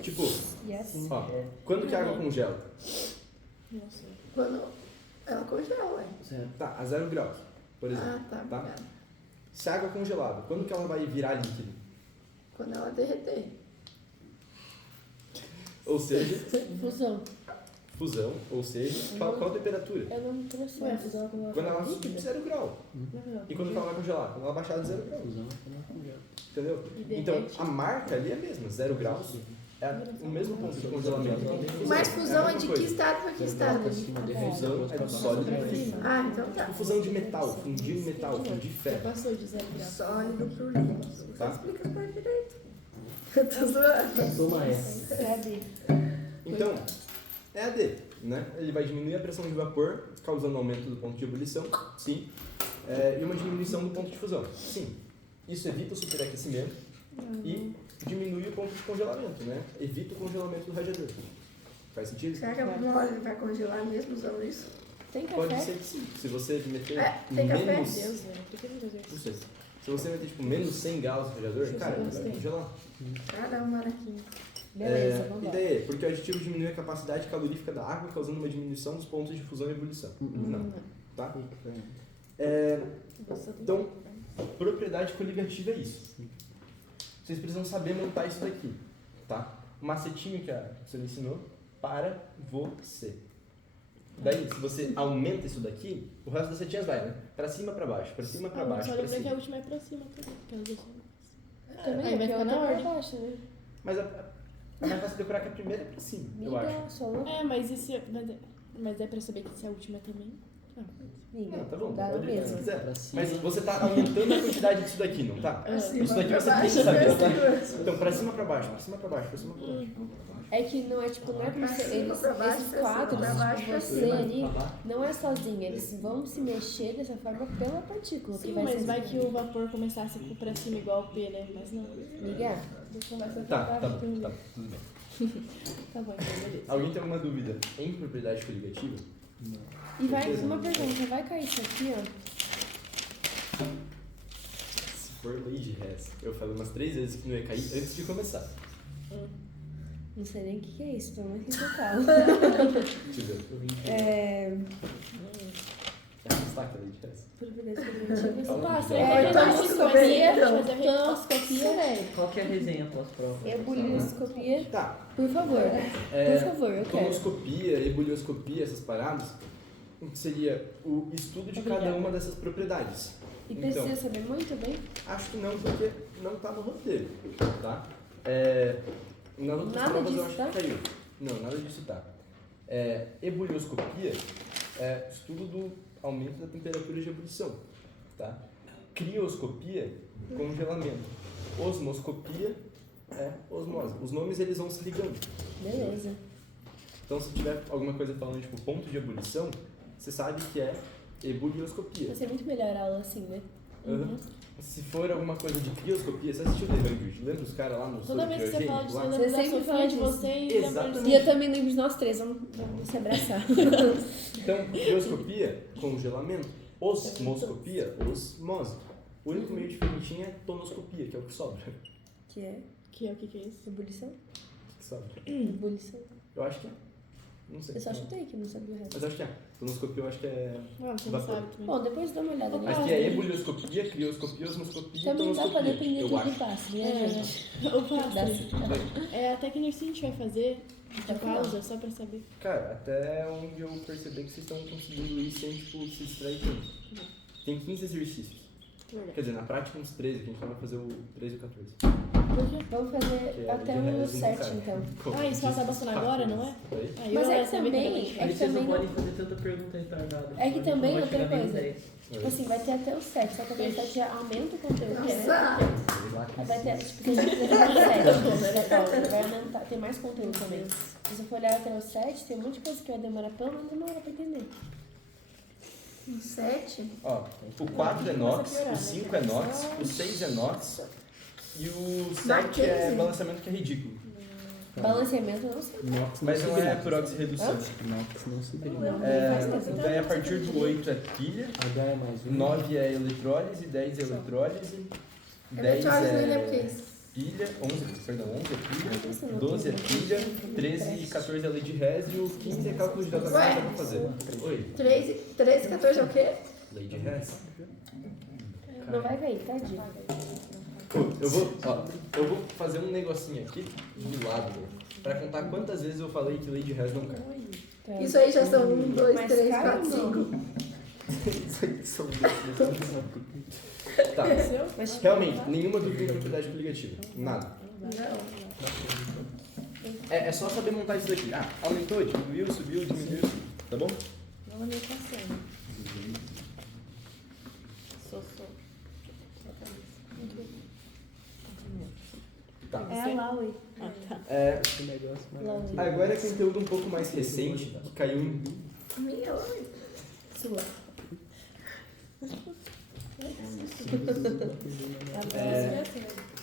Tipo, ó, quando que a água congela? Quando ela congela, ué. Tá, a 0 graus, por exemplo. Tá, obrigada. Se a água é congelada, quando que ela vai virar líquido? Quando ela derreter. Ou seja, Fusão. ou seja, qual a temperatura? Eu não trouxe a fusão quando Quando ela subir de 0 grau. E quando que ela vai congelar? Quando ela baixar de 0 graus. Entendeu? Então, a marca ali é a mesma, 0 graus. É o mesmo ponto de congelamento. Mas fusão é de que estado para que estado? Fusão é do sólido para o líquido. Então tá. Tipo fusão de metal, fundir metal, fundir ferro. Passou de 0 graus. Sólido pro líquido. Você Tá. explica as coisas direito. Eu tô zoando. Toma essa. Então, é a D, né? Ele vai diminuir a pressão de vapor, causando aumento do ponto de ebulição, sim. E uma diminuição do ponto de fusão, sim. Isso evita o superaquecimento e diminui o ponto de congelamento, né? Evita o congelamento do radiador. Faz sentido? Será que a mole vai congelar mesmo usando isso? Tem Pode café? ser que sim. Se você meter tem café? menos... Deus, velho. Por que não fazer Não isso? sei. Se você meter tipo menos 100 graus no radiador, cara, ele vai congelar. Caramba, né? Beleza, vamos E lá. daí, porque o aditivo diminui a capacidade calorífica da água, causando uma diminuição dos pontos de fusão e ebulição. Não. Tá? Então, propriedade coligativa é isso. Vocês precisam saber montar isso daqui. Tá? O macetinho que a professora ensinou para você. Daí, se você aumenta isso daqui, o resto das setinhas vai, né? Pra cima, pra baixo, pra cima, pra baixo, Só pra lembrei que a cima. última é pra cima também. Que ela deixou. Também, Aí vai porque ficar a na outra é ordem. pra baixo, né? Mas é mais fácil decorar que a primeira é pra cima, eu acho. Miga, só louca. Mas e se... Mas é pra saber que se a última é também? Miga, Não, tá bom, dá pode no ir se mesmo. quiser. Pra cima. Mas você tá aumentando a quantidade disso daqui, não tá? Acima, Isso daqui pra você tem baixo, que saber, pra tá? cima. Então, pra cima, pra baixo, pra cima, pra baixo, pra cima, pra baixo. É que não é tipo, não é por Pra ser, cima, eles, pra baixo, esses pra cima, quadros, pra baixo, tipo, pra você cima. ali, não é sozinho, eles vão se mexer dessa forma pela partícula. Sim, que mas ser vai que o vapor começasse pra cima igual o P, né? Mas não. Miga, Tá, tudo bem. Tá bom, então beleza. Alguém tem alguma dúvida em propriedade coligativa? e vai, uma pergunta, vai cair isso aqui, ó? Se for lei de Hess, eu falei umas 3 vezes que não ia cair antes de começar. Não sei nem o que é isso, tô muito calma. Deixa eu ver. É... É um destaque ali de resto. Propriedades cognitivas. Calma. Passa, É, então, tonoscopia. Tonoscopia, velho. Qual que é a resenha pós-prova? Ebulioscopia. Tá. Por favor. Por favor, eu quero. Tonoscopia, ebulioscopia, essas paradas, seria o estudo de cada uma dessas propriedades. E precisa saber muito bem? Acho que não, porque não tá no roteiro, tá? Nas outras Nada provas eu disso acho tá? que caiu. Não, nada disso tá. Ebulioscopia é estudo do aumento da temperatura de ebulição, tá? Crioscopia, congelamento. Osmoscopia é osmose. Os nomes eles vão se ligando. Beleza. Então se tiver alguma coisa falando tipo ponto de ebulição, você sabe que é ebulioscopia. Vai ser muito melhor a aula assim, né? Se for alguma coisa de crioscopia, você assistiu The 100? Lembra os caras lá no Toda vez que você fala disso, eu lá? lembro da Você sempre Sofia fala de disso. você e lembro Exatamente. E eu também lembro de nós três, vamos se abraçar. Então, crioscopia, congelamento. Osmoscopia, osmose. O único meio diferentinho é tonoscopia, que é o que sobra. Que é Que é o que é isso? ebulição? O que sobra. Ebulição. Eu acho que é. Não sei. Eu só chutei que não sabia o resto. Mas acho que é. Tonoscopia eu acho que é. Ah, você não Vapor. sabe também. Bom, depois dá uma olhada Acho nisso. que é ebulioscopia, crioscopia, osmoscopia e Também dá pra tonoscopia. depender Eu do acho. que passa, né, gente? O passo. Dá- Até que energia a gente vai fazer de pausa, só pra saber. Cara, até onde eu perceber que vocês estão conseguindo ir sem tipo, se distrair tanto. Tem 15 exercícios. Verdade. Quer dizer, na prática uns 13, que a gente só vai fazer o 13 e o 14. Por quê? Vamos Que fazer é até de o resto, 7, cara. então. Ah, isso ela tá passando agora, não é? Oi? Aí Mas eu é ia que saber também- também. é que Aí vocês não também podem fazer tanta pergunta retardada. É que Não também vai outra chegar nem coisa. em 10. Tipo assim, vai ter até o 7, só que até o 7 já aumenta o conteúdo, né? Nossa. Vai ter, tipo, se a gente fizer até o 7, vai aumentar, tem mais conteúdo também. Se você for olhar até o 7, tem um monte de coisa que vai demorar pelo menos uma hora pra entender. Um 7? Ó, o 4 é Nox, o 5 é Nox, o 6 é Nox e o 7 é Mackenzie. balanceamento que é ridículo. Balanceamento eu não sei. Nox Mas não é por por oxiredução. Nox não se brinca. Não, É, faz tempo. daí a partir do 8 é pilha, H é mais 1. 9 é eletrólise, 10 é eletrólise, 10 Eletrólise não lembro o que é é isso. pilha, 11 é pilha, 12 é pilha, 13 e 14 é lei de Hess e o 15 é cálculo de dados Ué? que dá pra fazer. Oi, 13 e 14 é o quê? lei de Hess. Não vai cair, tadinho. Pô, eu vou fazer um negocinho aqui de lado, velho, pra contar quantas vezes eu falei que lei de Hess não cai. Tá. Isso aí já são 1, 2, Mas 3, cai 4, ou não? 5. Isso aí são Tá, Mas realmente, nenhuma dúvida em propriedade coligativa. Nada. Não. É só saber montar isso daqui. Ah, aumentou, diminuiu, subiu, diminuiu, tá bom? Não é minha passando. Sou. Tá. é a Laui. Ah, tá. Esse negócio Laui. Agora é conteúdo um pouco mais recente, que caiu em Minha mãe. Sua.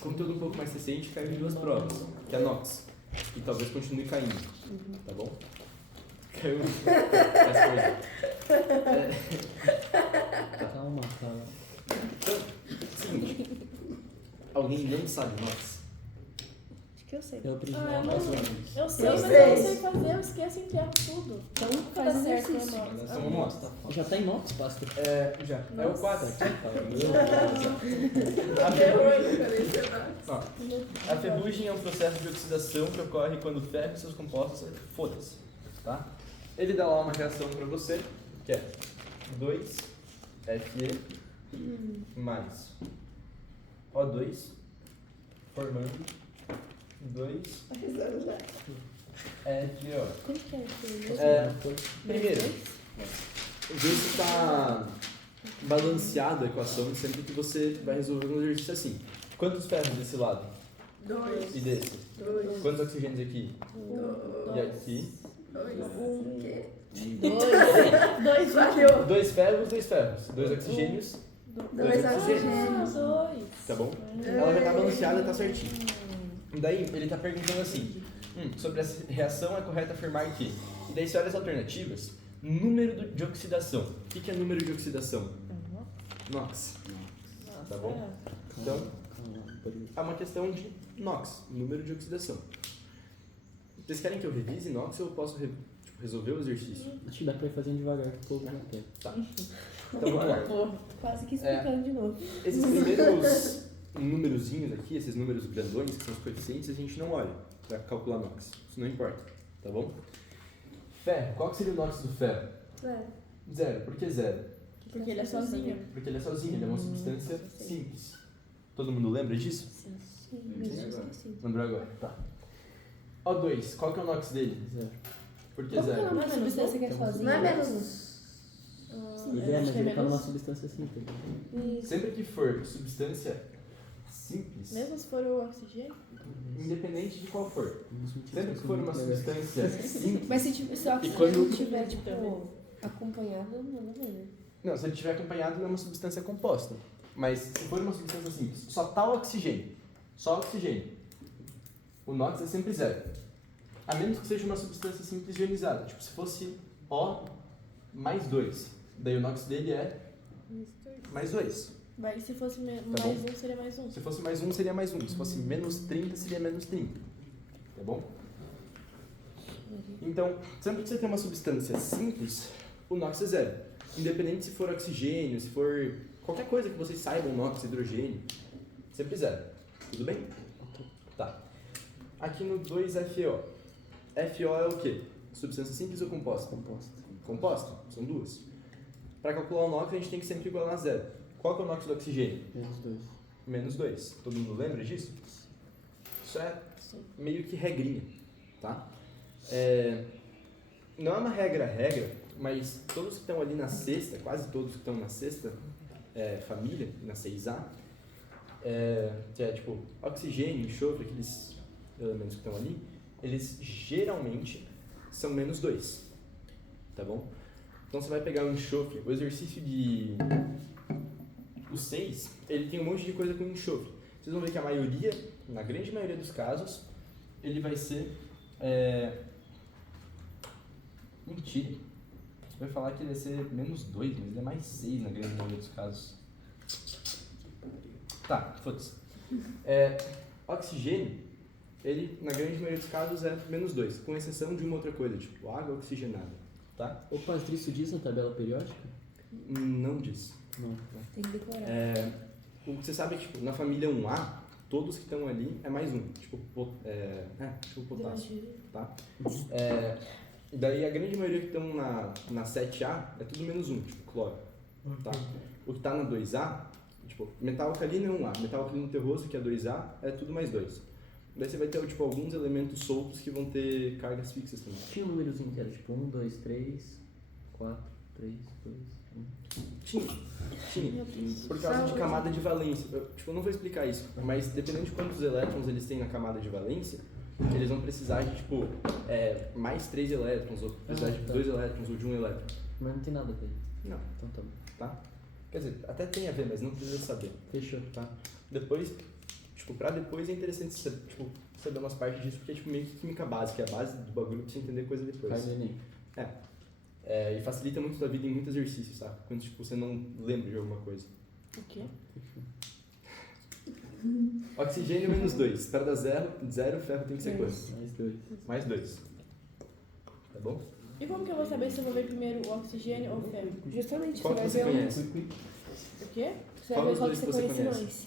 conteúdo um pouco mais recente caiu em duas provas, que é a Nox, e talvez continue caindo, tá bom? Caiu essa coisa. Calma, calma. Então, seguinte, alguém não sabe Nox? Acho que eu sei. Eu aprendi Ah, eu uma não coisa. Eu sei, Eu mas sei. eu não sei fazer, eu esqueço e enterro tudo. Então Nunca faz dá certo, exercício. né, Então vamos lá. Já tá em Nox, pastor? Já. É o 4 aqui. Ó, a ferrugem é um processo de oxidação que ocorre quando o ferro e seus compostos foda-se, tá? Ele dá lá uma reação para você, que é 2Fe mais O2 formando 2FO. Como que é isso? Primeiro, vê se está balanceada a equação sempre que você vai resolver um exercício assim. Quantos ferros desse lado? 2. E desse? 2. Quantos oxigênios aqui? E aqui? 2. quê? 2 Valeu. 2 ferros, 2 ferros. 2 oxigênios, 2 Ah, oxigênios. 2. tá bom? Ela já tá balanceada, tá certinho. Daí ele tá perguntando assim, sobre essa reação é correto afirmar que... E daí você olha as alternativas, número de oxidação. O que é número de oxidação? Nox. Tá bom? Então, é uma questão de NOx, número de oxidação. Vocês querem que eu revise inox ou eu posso resolver o exercício? Acho que dá pra ir fazendo devagar, que o povo não quer. Tá. Então vamos lá. Quase que explicando de novo. Esses primeiros númerozinhos aqui, esses números grandões, que são os coeficientes, a gente não olha para calcular NOx. Isso não importa, tá bom? Ferro. Qual que seria o NOx do ferro? Zero. Por que zero? Porque ele é sozinho. Porque ele é sozinho, ele é uma substância simples. Todo mundo lembra disso? Sim, mas eu esqueci. Lembrou agora? Tá. O2, qual que é o NOx dele? Zero. Por que Como que é zero? o nome da substância que é sozinha? Não é menos. Ele é, mas ele tá numa substância simples. Isso. Sempre que for substância simples, Mesmo se for o oxigênio? independente de qual for, Vamos mentir, sempre que só for muito uma legal. substância simples, Mas se o oxigênio quando- tiver, tipo, acompanhado, não vai, né? não, se ele estiver acompanhado, não é uma substância composta. Mas se for uma substância simples, só tá o oxigênio, só oxigênio, o NOx é sempre zero. A menos que seja uma substância simples ionizada, tipo se fosse O mais 2, daí o NOx dele é mais 2. Vai, se fosse mais bom. um, seria mais um. Se fosse mais 1, seria mais 1. Se fosse menos 30, seria menos 30. Tá bom? Então, sempre que você tem uma substância simples, o NOx é zero. Independente se for oxigênio, se for qualquer coisa que vocês saibam, NOx, hidrogênio, sempre zero. Tudo bem? Tá. Aqui no 2FO. FO é o quê? Substância simples ou composta? Composto. Composta. São duas. Para calcular o NOx, a gente tem que sempre igualar a zero. Qual que é o NOx do oxigênio? Menos 2. Menos 2. Todo mundo lembra disso? Isso é meio que regrinha, tá? Não é uma regra, mas todos que estão ali na sexta, quase todos que estão na sexta família, na 6A, que é tipo oxigênio, enxofre, aqueles elementos que estão ali, eles geralmente são menos 2, tá bom? Então você vai pegar o enxofre, o exercício de... O 6, ele tem um monte de coisa com enxofre. Vocês vão ver que a maioria, na grande maioria dos casos, ele vai ser... Mentira. Você vai falar que ele vai ser menos 2, mas ele é mais 6 na grande maioria dos casos. Tá, foda-se. Oxigênio, ele, na grande maioria dos casos, é menos 2, com exceção de uma outra coisa, tipo água oxigenada, tá? O Pastrício diz na tabela periódica? Não diz. Não. Tem que decorar. O que você sabe é que tipo, na família 1A, todos que estão ali é mais um, tipo potássio, tá? E daí a grande maioria que estão na 7A é tudo menos um, tipo cloro, tá? O que está na 2A, tipo, metal alcalino é 1A, metal alcalino terroso, que é 2A, é tudo mais 2. Daí você vai ter tipo, alguns elementos soltos que vão ter cargas fixas também. Tinha um númerozinho que era tipo 1, 2, 3, 4, 3, 2, 1. Tinha. Por causa de camada de valência. Eu não vou explicar isso, mas dependendo de quantos elétrons eles têm na camada de valência, eles vão precisar de tipo mais 3 elétrons, ou precisar de 2 elétrons, ou de 1 elétron. Mas não tem nada a ver. Não, Então tá bom. tá? Quer dizer, até tem a ver, mas não precisa saber. Fechou. Tá? Depois, tipo, pra depois é interessante saber umas partes disso, porque é tipo meio que química básica, é a base do bagulho pra você entender coisa depois. Faz o Enem. E facilita muito a sua vida em muitos exercícios, tá? Quando tipo, você não lembra de alguma coisa. O quê? Oxigênio menos 2. Para dar zero, ferro tem que ser quanto? Mais 2. Mais 2. Tá bom? E como que eu vou saber se eu vou ver primeiro o oxigênio ou o ferro? Justamente, Qual que vai você ver conhece? O quê? Você Qual vai ver dos qual dois que que você você conhece conhece?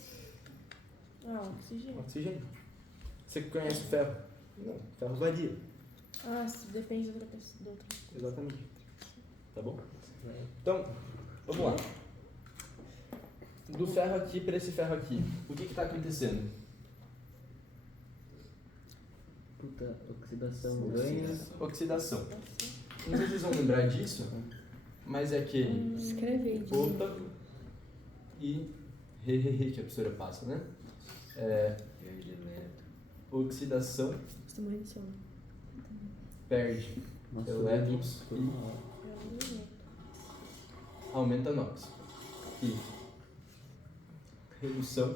mais. Ah, oxigênio. Oxigênio. Você conhece o ferro? Não, ferro varia. Ah, depende da outra pessoa. Do outro. Exatamente. Tá bom? Então, vamos lá. Do ferro aqui para esse ferro aqui, o que está acontecendo? Puta, oxidação ganha. Oxidação. Não sei se vocês vão lembrar disso, mas é que Escreve aí. opa e re, que a professora passa, né? Oxidação Você morre de sono. perde Nossa, elétrons foi e mal. aumenta NOx. E redução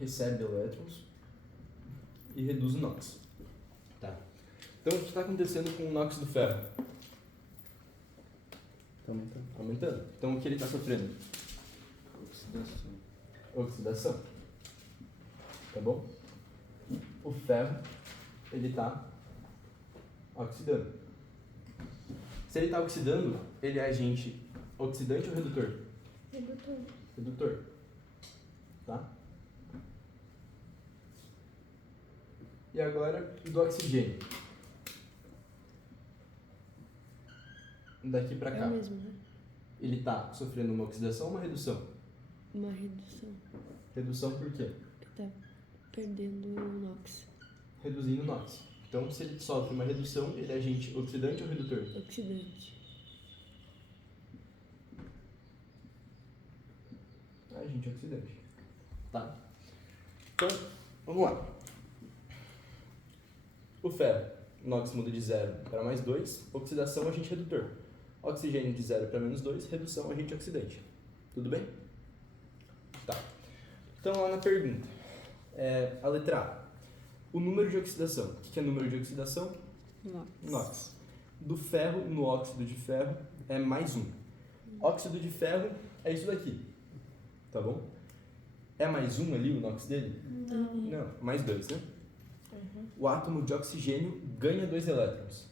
recebe elétrons e reduz o NOx. Tá. Então o que está acontecendo com o NOx do ferro? Tá aumentando. Aumentando. Então o que ele está sofrendo? Oxidação. Tá bom? O ferro ele está oxidando. Se ele está oxidando, ele é agente oxidante ou redutor? Redutor. Redutor. Tá? E agora do oxigênio. Daqui para É cá. o mesmo, né? Ele está sofrendo uma oxidação ou uma redução? Uma redução. Redução por quê? Tá perdendo o NOx. Reduzindo o NOx. Então, se ele sofre uma redução, ele é agente oxidante ou redutor? Oxidante. Agente oxidante. Tá? Então, vamos lá. O ferro, NOx muda de 0 para mais 2, oxidação, agente redutor. Oxigênio de 0 para menos 2, redução, agente oxidante. Tudo bem? Tá. Então, lá na pergunta. A letra A. O número de oxidação. O que é número de oxidação? NOx. Do ferro no óxido de ferro é mais 1. Óxido de ferro é isso daqui. Tá bom? É mais 1 ali o NOx dele? Não, mais 2, né? O átomo de oxigênio ganha 2 elétrons.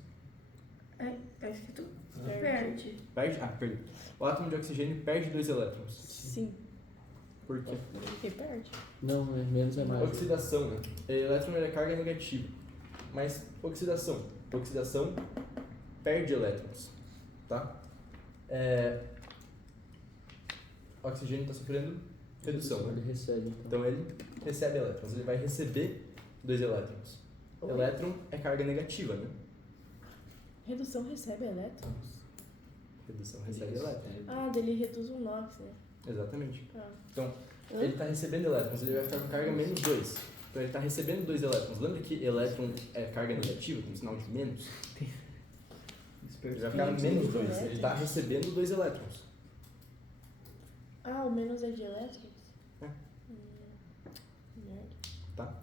Tá escrito perde. Perde? Ah, perdeu. O átomo de oxigênio perde 2 elétrons. Sim. Por quê? Porque perde. Não, menos é mais. Oxidação, né? Elétron é carga negativa. Mas oxidação. Oxidação perde elétrons. Tá? Oxigênio está sofrendo redução, né? Ele recebe. Então ele recebe elétrons. Ele vai receber 2 elétrons. Elétron é carga negativa, né? Redução recebe elétrons? Redução recebe elétrons. Ah, dele reduz o NOx, né? Exatamente. Ah. Então, ele está recebendo elétrons, ele vai ficar com carga menos 2. Então ele está recebendo 2 elétrons. Lembra que elétron é carga negativa, com sinal de menos? Ele vai ficar menos 2. Ele está recebendo 2 elétrons. Ah, o menos é de elétrons? É. Merda. Tá?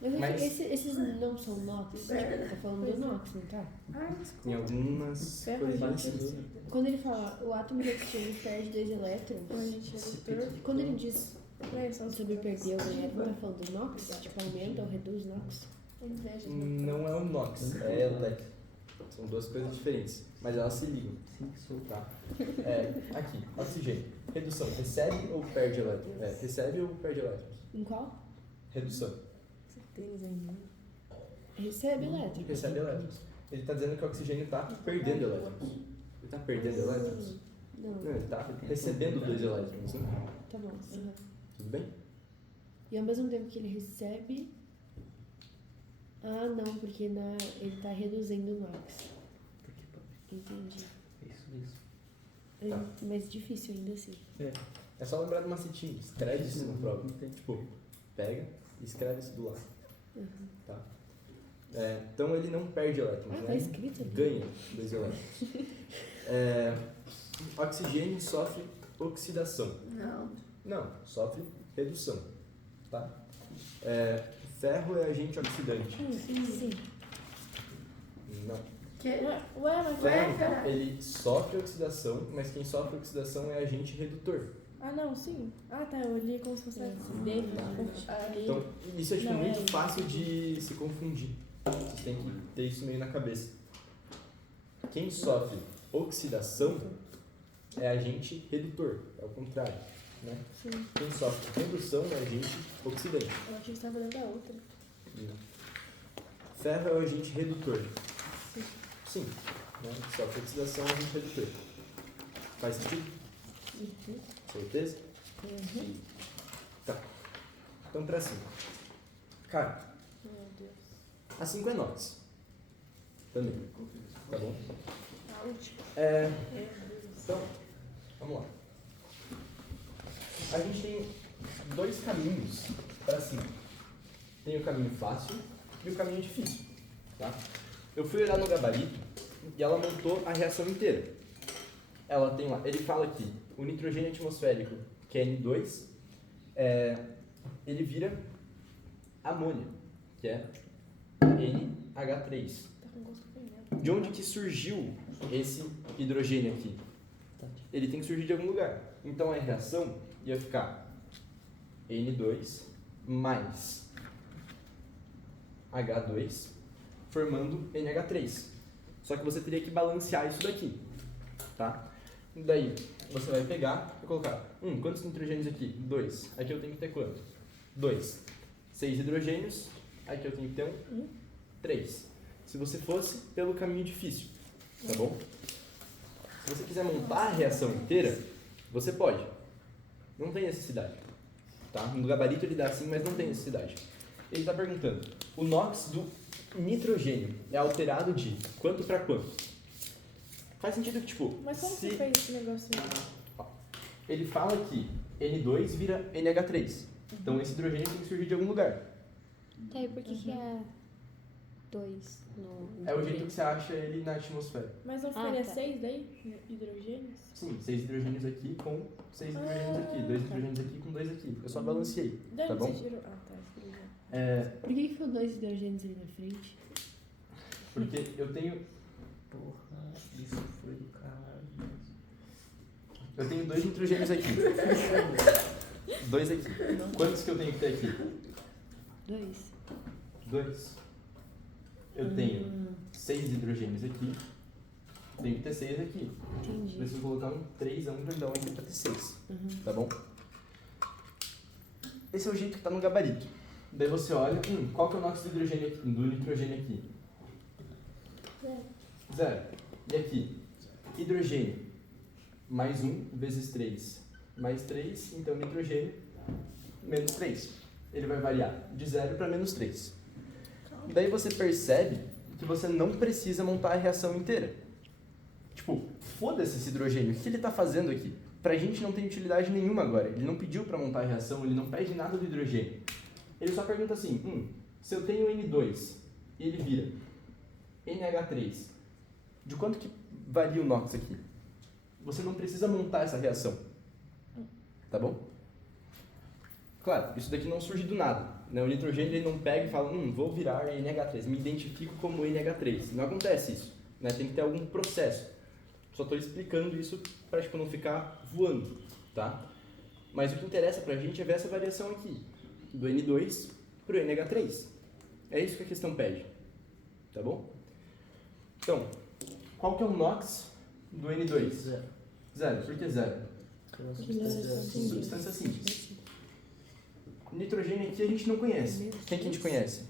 Mas Mas- esses não são NOx? Tipo, tá falando do NOx, não tá? Ai, Em desculpa. algumas Ferro coisinhas. Quando ele fala o átomo de oxigênio perde 2 elétrons, O agente redutor. quando ele diz É, só sobre perder ou ganhar, ele tá falando do NOx? Tipo, aumenta ou reduz NOx? Inveja. Não é o NOx, é elétron. São duas coisas diferentes, mas elas se ligam. Tá? Aqui, oxigênio. Redução, recebe ou perde elétrons? Recebe ou perde elétrons? Em qual? Redução. Tênis ainda. Recebe elétrico. Recebe elétrons. Ele está dizendo que o oxigênio está perdendo elétrons. Ele está perdendo elétrons? Não, Não, ele está recebendo 2 elétrons, né? tá bom. Uhum. Tudo bem? E ao mesmo tempo que ele recebe... Ah, não, porque ele tá reduzindo o NOx. Entendi. Isso. Tá. Mas difícil ainda assim. É só lembrar do macetinho. Escreve isso na prova. Tipo, pega e escreve isso do lado. Tá? Então ele não perde elétrons, Ah, né? tá escrito ali. Ganha 2 elétrons. Oxigênio sofre oxidação. Não, sofre redução. Tá? Ferro é agente oxidante. Sim. Não. Ué, mas Ferro, caralho. ele sofre oxidação, mas quem sofre oxidação é agente redutor. Ah, não, sim. Ah, tá, eu li como se fosse dele. Ali. Então, isso é tipo, Não, muito é- fácil de se confundir. Vocês têm que ter isso meio na cabeça. Quem sofre oxidação é agente redutor, é o contrário. Né? Sim. Quem sofre redução é agente oxidante. Eu achei que estava dentro da outra. Ferro é o agente redutor. Sim. Né? Sofre oxidação é agente redutor. Faz sentido? Certeza? Tá. Então pra cima. Cara, Meu Deus. a 5 é NOx. Também. Tá bom? A última. Então, vamos lá. A gente tem 2 caminhos para cima. Tem o caminho fácil e o caminho difícil. Tá? Eu fui olhar no gabarito e ela montou a reação inteira. Ela tem lá, ele fala aqui, o nitrogênio atmosférico, que é N2, ele vira amônia, que é NH3. Tá com gosto de De onde que surgiu esse hidrogênio aqui? Ele tem que surgir de algum lugar. Então a reação ia ficar N2 mais H2 formando NH3. Só que você teria que balancear isso daqui, tá? Daí, você vai pegar e colocar, quantos nitrogênios aqui? 2. Aqui eu tenho que ter quanto? 2. 6 hidrogênios, aqui eu tenho que ter 3. Se você fosse pelo caminho difícil, tá bom? Se você quiser montar a reação inteira, você pode. Não tem necessidade, tá? No gabarito ele dá assim, mas não tem necessidade. Ele está perguntando, o NOx do nitrogênio é alterado de quanto para quanto? Faz sentido que, tipo... Mas como você fez esse negócio aí? Ele fala que N2 vira NH3. Então esse hidrogênio tem que surgir de algum lugar. Tá, e por que é 2 no... É o jeito que você acha ele na atmosfera. Mas não ficaria tá. 6 daí? Hidrogênios? Sim, 6 hidrogênios aqui com 6 hidrogênios aqui. 2 hidrogênios aqui com 2 aqui. Eu só balanceei, Daí tá bom? você tirou... Ah, tá, hidrogênio. Por que ficou 2 hidrogênios ali na frente? Porque eu tenho... Porra, isso foi do caralho. Eu tenho 2 nitrogênios aqui. 2 aqui. Quantos que eu tenho que ter aqui? 2. 2. Eu tenho 6 hidrogênios aqui. Tenho que ter 6 aqui. Entendi. Preciso colocar 3 grandão aqui pra ter 6. Tá bom? Esse é o jeito que tá no gabarito. Daí você olha, qual que é o NOx do hidrogênio aqui, do nitrogênio aqui? 0. E aqui? Hidrogênio. Mais 1 vezes 3. Mais 3, então nitrogênio menos 3. Ele vai variar de 0 para menos 3. Daí você percebe que você não precisa montar a reação inteira. Tipo, foda-se esse hidrogênio, o que ele está fazendo aqui? Pra gente não tem utilidade nenhuma agora. Ele não pediu para montar a reação, ele não pede nada do hidrogênio. Ele só pergunta assim, se eu tenho N2 e ele vira NH3, de quanto que varia o NOx aqui? Você não precisa montar essa reação. Tá bom? Claro, isso daqui não surge do nada. Né? O nitrogênio ele não pega e fala, vou virar NH3, me identifico como NH3. Não acontece isso. Né? Tem que ter algum processo. Só estou explicando isso para tipo, não ficar voando. Tá? Mas o que interessa para a gente é ver essa variação aqui. Do N2 para o NH3. É isso que a questão pede. Tá bom? Então, qual que é o NOx do N2? 0. Por que 0? Substância simples. Nitrogênio aqui a gente não conhece. Quem que a gente conhece?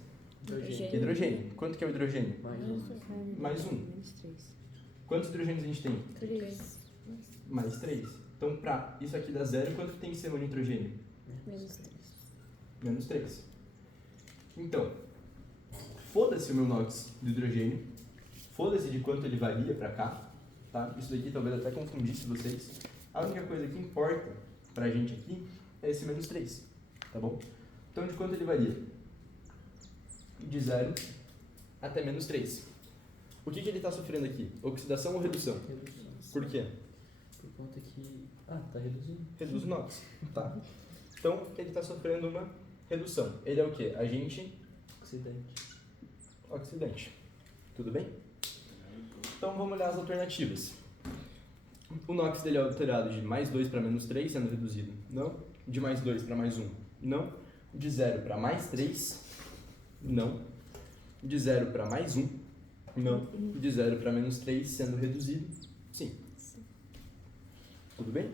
Hidrogênio. Quanto que é o hidrogênio? Mais 1. Quantos hidrogênios a gente tem? 3. Mais 3. Então, para isso aqui dar 0, quanto que tem que ser o nitrogênio? Menos 3. Menos 3. Então, foda-se o meu NOx do hidrogênio. Foda-se de quanto ele varia para cá. Tá? Isso daqui talvez até confundisse vocês. A única coisa que importa pra gente aqui é esse menos 3. Tá bom? Então, de quanto ele varia? De 0 até menos 3. O que ele está sofrendo aqui? Oxidação ou redução? Por quê? Por conta que... Ah, tá reduzindo. Reduz o NOx. Tá? Então, ele está sofrendo uma redução. Ele é o quê? Agente oxidante. Tudo bem? Então, vamos olhar as alternativas. O NOx dele é alterado de mais 2 para menos 3, sendo reduzido. Não. De mais 2 para mais 1. Não. De 0 para mais 3. Não. De 0 para mais 1. Não. De 0 para menos 3, sendo reduzido. Sim. Tudo bem?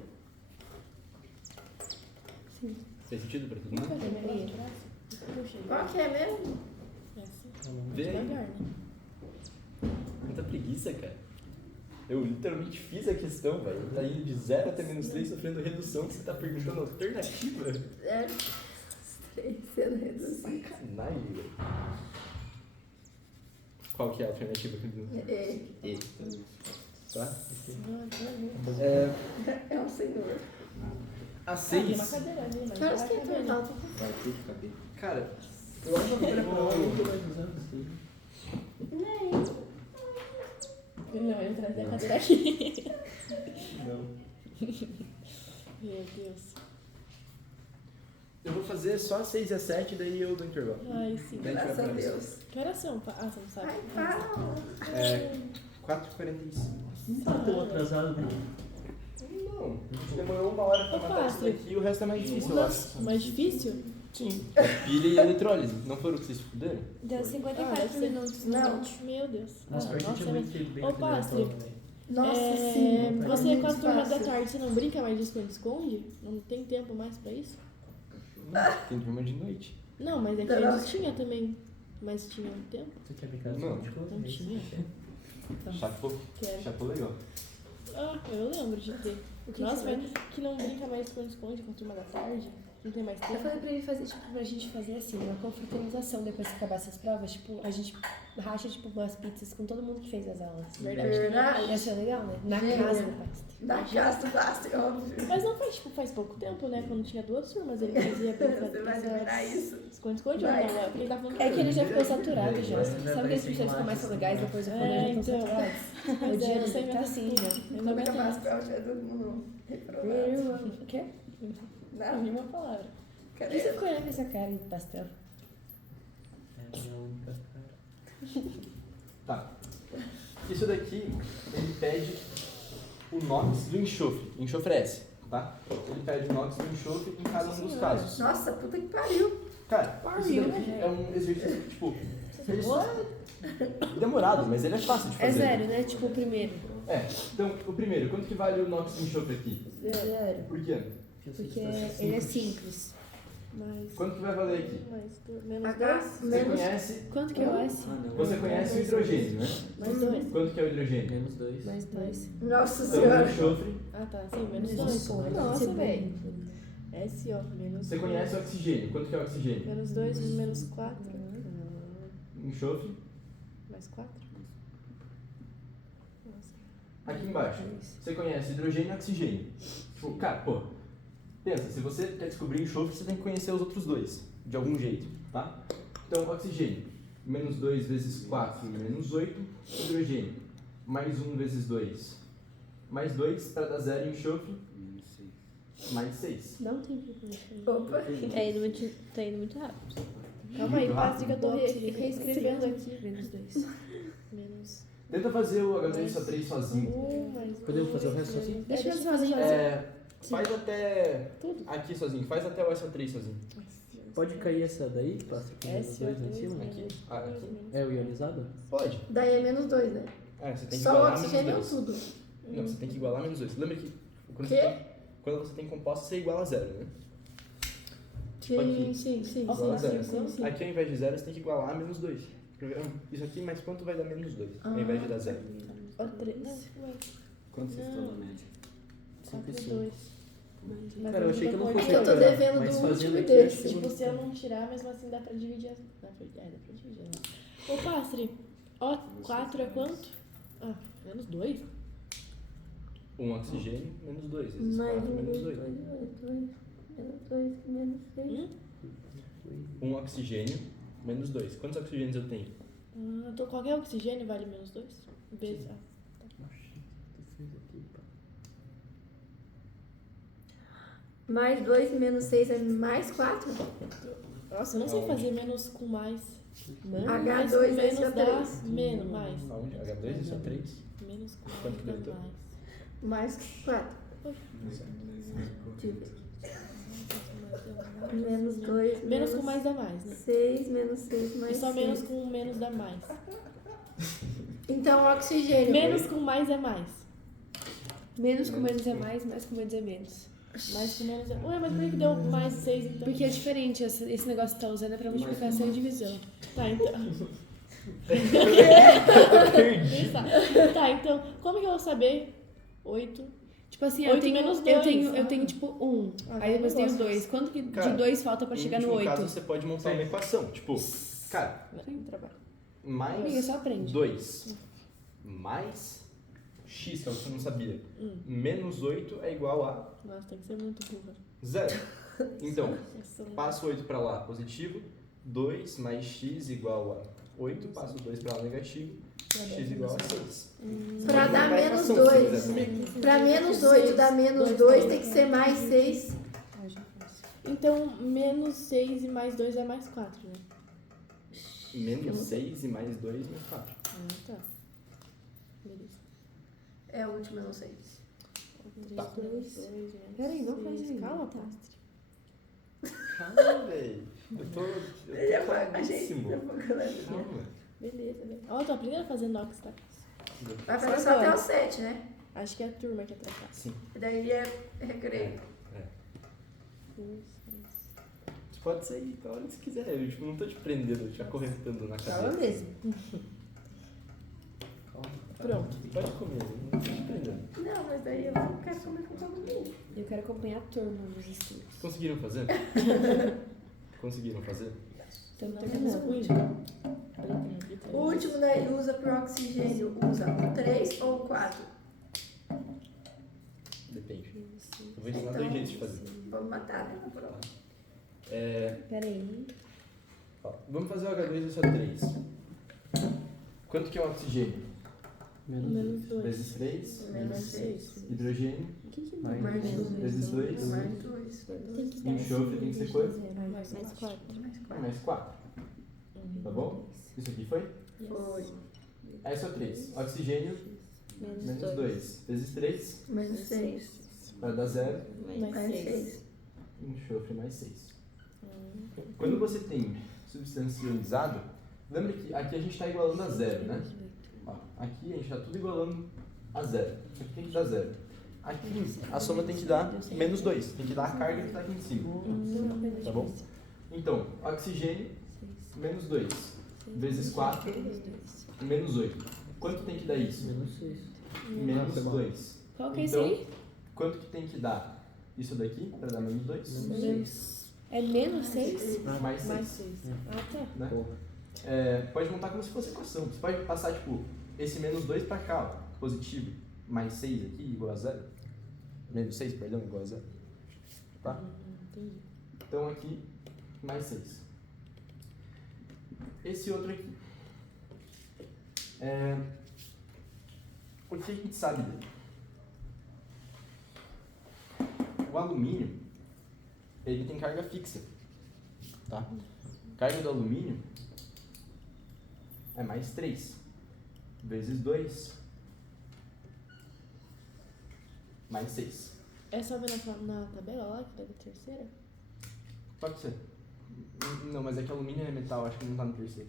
Sim. Fez sentido para todo mundo? Qual que é mesmo? Vê aí. Devagar, né? Muita preguiça, cara. Eu literalmente fiz a questão, velho. Tá indo de 0 até menos 3 sofrendo redução. Você tá perguntando alternativa? 0, 3 sendo reduzido. Sacanagem, velho. Qual que é a alternativa? E. Tá? É um senhor. A Tem uma 6. cadeira ali, mas Claro vai que é caber, né? falta. Vai ter que caber. Cara, eu acho que era Não, eu trazer a cadeira aqui. Não. Meu Deus. Eu vou fazer só a 6 e a 7, daí eu dou intervalo. Ai, sim. Daí a gente Graças vai a pra isso. Deus. Que horas são? Ah, você não sabe. Ai, para. É 4h45. Não tá tão atrasado, né? Não, a gente demorou 1 hora pra Ô, matar isso Pátrio. daqui e o resto é mais difícil, eu acho. Mais difícil? Sim. Pilha e eletrólise. Não foram o que vocês fuderam? Deu 54 deve ser. minutos. Não. Meu Deus. Nossa, pra gente é muito bem Ô, a primeira Pastri. prova, velho. Nossa, sim. Você muito com as turmas da fácil. tarde, você não brinca mais de esconde-esconde? Não tem tempo mais pra isso? Tem turma de noite. Não, mas é que Não. antes tinha também. Mas tinha um tempo? Você quer brincar Não. de esconde-esconde? Não tinha. Chapou. Quero. Chapou legal. Ah, eu lembro de ter. O que Nossa, você mas que não brinca mais esconde-esconde com a turma da tarde? Não tem mais Eu tempo? falei pra ele fazer, tipo, pra gente fazer assim, uma confraternização depois que acabasse as provas. Tipo, a gente racha, tipo, umas pizzas com todo mundo que fez as aulas. Verdade. Ia ser legal, né? Na Gênio. casa do Pastri. Da casa do Pastri, óbvio. Mas não faz, tipo, faz pouco tempo, né? Quando tinha 2 turmas, ele fazia Você vai liberar isso. esconde-esconde ou não? Vai. É porque ele tá falando É que ele já ficou Vai, saturado já. vai Sabe que as aparecer pessoas ficam mais imagens, legais assim, depois do É, quando eles estão então. saturados? Mas O é, dia você tá assim já. Eu Nunca mais não prova tiver todo mundo reprovado. O quê? Não, nenhuma palavra. O que você cadê? ficou olhando essa cara de pastel? É a minha única cara. Tá. Isso daqui, ele pede o NOx do enxofre. Enxofre é S, tá? Ele pede o NOx do enxofre em cada um dos casos. Nossa, puta que pariu. Cara, isso daqui é um exercício, tipo, ele só é demorado, mas ele é fácil de fazer. É zero, né? Tipo, o primeiro. É, então, o primeiro, quanto que vale o NOx do enxofre aqui? Zero. Por quê? Porque ele é simples. Mais. Quanto que vai valer aqui? Menos H 2. Você menos. conhece, Quanto que é o S? Ah, não. você conhece o hidrogênio, né? Mais 2. Quanto que é o hidrogênio? Menos 2. Mais 2. Nossa Então, o senhora. enxofre. Ah, tá. Sim, menos Menos 2. dois. Nossa, Sim. velho. S, ó. Menos Você conhece o oxigênio. Quanto que é o oxigênio? Menos 2, menos 4. Enxofre. Mais 4. Nossa. Aqui embaixo. Você conhece hidrogênio e oxigênio. Tipo, cara, pô, pensa, se você quer descobrir enxofre, você tem que conhecer os outros dois, de algum jeito, tá? Então, oxigênio, menos 2 vezes 4, menos 8, hidrogênio, mais 1 vezes 2, mais 2 para dar 0 em enxofre, mais 6. Não tem que Opa. Tá indo muito rápido. Calma aí, Muito Pastri, que eu tô rápido. reescrevendo aqui. Menos 2. Menos Tenta fazer o H2SO3 sozinho. 1, mais Podemos fazer o 2, resto sozinho? Deixa eu sozinho. Faz até Tudo. aqui sozinho, faz até o SO3 sozinho. Pode cair essa daí? Passa com menos S, 2 em cima? Aqui. Ah, aqui. É o ionizado? Pode. Daí é menos 2, né? É, você tem que Só o igualar menos oxigênio ou 2. tudo? Não, você tem que igualar menos 2. Lembra que quando, Quê? quando você tem composto, você iguala a 0, né? Sim, aqui. sim, sim. Iguala a sim, 0. sim, sim. Aqui ao invés de 0, você tem que igualar a menos 2. Isso aqui, mas quanto vai dar menos 2? Ao invés de dar 0. Ó, 3. Quanto vocês estão Não. na média? 4 e 5. 2. Cara, eu achei que eu não Mas fosse Eu tô agora, devendo mas do fazendo último aqui, desse. acho que eu Tipo, vou- se eu não tirar, mesmo assim dá pra dividir. Dá pra dividir, né? Ô, Pastri, ó, 4 é quanto? Ah, menos 2? Um oxigênio, menos 2. Vezes Mais 4, menos 2. menos 2, menos 6. Um oxigênio, menos 2. Quantos oxigênios eu tenho? Qualquer oxigênio vale menos 2? Vezes. Ah. Mais 2 menos 6 é mais 4? Nossa, eu não sei Aonde? fazer menos com mais. Não, H2 mais com menos esse é dá 3. menos, mais. Aonde? H2 e só 3? Menos com Quanto que mais deu dá teu? mais. Mais 4. Menos 2, Menos com mais dá mais, né? 6, menos 6, E mais só 6. menos com menos dá mais. Então, oxigênio. Menos com mais é mais. Menos com menos é mais com menos é menos. Mais com menos é... Ué, mas por que deu mais 6 então? Porque é diferente, esse negócio que tá usando é pra multiplicação e divisão. Tá, então... Tá, então, como que eu vou saber 8? Tipo assim, 8 menos eu 2. tenho tipo 1. Ah, Aí depois eu tenho gosto 2. Quanto que Cara, de 2 falta pra chegar Em no último 8? caso, você pode montar uma equação. Tipo, cara, Sem trabalho. Amiga, mais só aprende. 2 mais x, que é o que você não sabia, menos 8 é igual a Nossa, tem que ser muito burra. 0. Então, Nossa, passo 8 para lá, positivo. 2 mais x igual a 8. Passo 2 para lá, negativo. X igual a 6. Pra dar Vai menos equação, se 2. quiser também. Pra menos 8 dar menos 2 tem que ser mais 6. Então, menos 6 e mais 2 é mais 4, né? Menos 6 e mais 2 mais 4. Ah, tá. Beleza. É o último, eu não sei. Tá. Dois, menos Peraí, não faz seis. ainda. Calma, Tá. Pastri. Calma, velho. Eu tô Ele é a calmíssimo. gente. Calma. Beleza, beleza. Ó, tô aprendendo a fazer inox, tá? Vai fazer só até o 7, né? Acho que é a turma que atrapalha. Sim. E daí é recreio. Você pode sair pra hora que você quiser. Eu tipo, não tô te prendendo, te acorrentando na cadeira. Fala mesmo. Calma. Pronto. Você pode comer, eu não tô te prendendo. Não, mas daí eu não quero comer com todo mundo. Eu quero acompanhar a turma nos estudos. Conseguiram fazer? Conseguiram fazer? Estamos Não, terminando não. com isso. O último daí usa pro oxigênio, usa o 3 ou o 4? Depende. Eu vou ensinar dois jeitos de fazer. Vamos matar, né? Na prova. Pera aí. Ó, vamos fazer o H2 e SO3. Quanto que é o oxigênio? Menos 2. Vezes 3. Menos 6. Hidrogênio. O que que Mais Mais dois. 2. Vezes 2. Mais 2. Tem que E enxofre tem que ser quanto? Mais 4. Mais 4. Mais 4. Tá bom? Isso aqui foi? Foi. Aí SO3. Oxigênio. Menos 2. Vezes 3. Menos 6. Vai dar 0. Mais 6. Enxofre mais 6. Quando você tem substância ionizada, lembra que aqui a gente está igualando a 0, né? Ó, aqui a gente está tudo igualando a 0. Aqui tem que dar 0. Aqui a soma tem que dar menos 2. Tem que dar a carga que está aqui em cima. Tá bom? Então, oxigênio, menos 2. Vezes 4, menos 8. Quanto tem que dar isso? Menos 6. Menos 2. Qual que é esse Então, aí? quanto que tem que dar isso daqui para dar menos 2? É menos 6? Mais 6. Mais 6. Ah, tá. Né? Porra. Pode montar como se fosse equação. Você pode passar, tipo, esse menos 2 para cá, ó, positivo, mais 6 aqui, igual a 0. Menos 6, perdão, igual a 0. Tá? Entendi. Então aqui, mais 6. Esse outro aqui. O que a gente sabe dele? O alumínio, ele tem carga fixa. Tá? Carga do alumínio é mais 3 vezes 2 mais 6. É só ver na tabela lá, que tá da terceira? Pode ser. Não, mas é que alumínio é metal, acho que não tá no terceiro.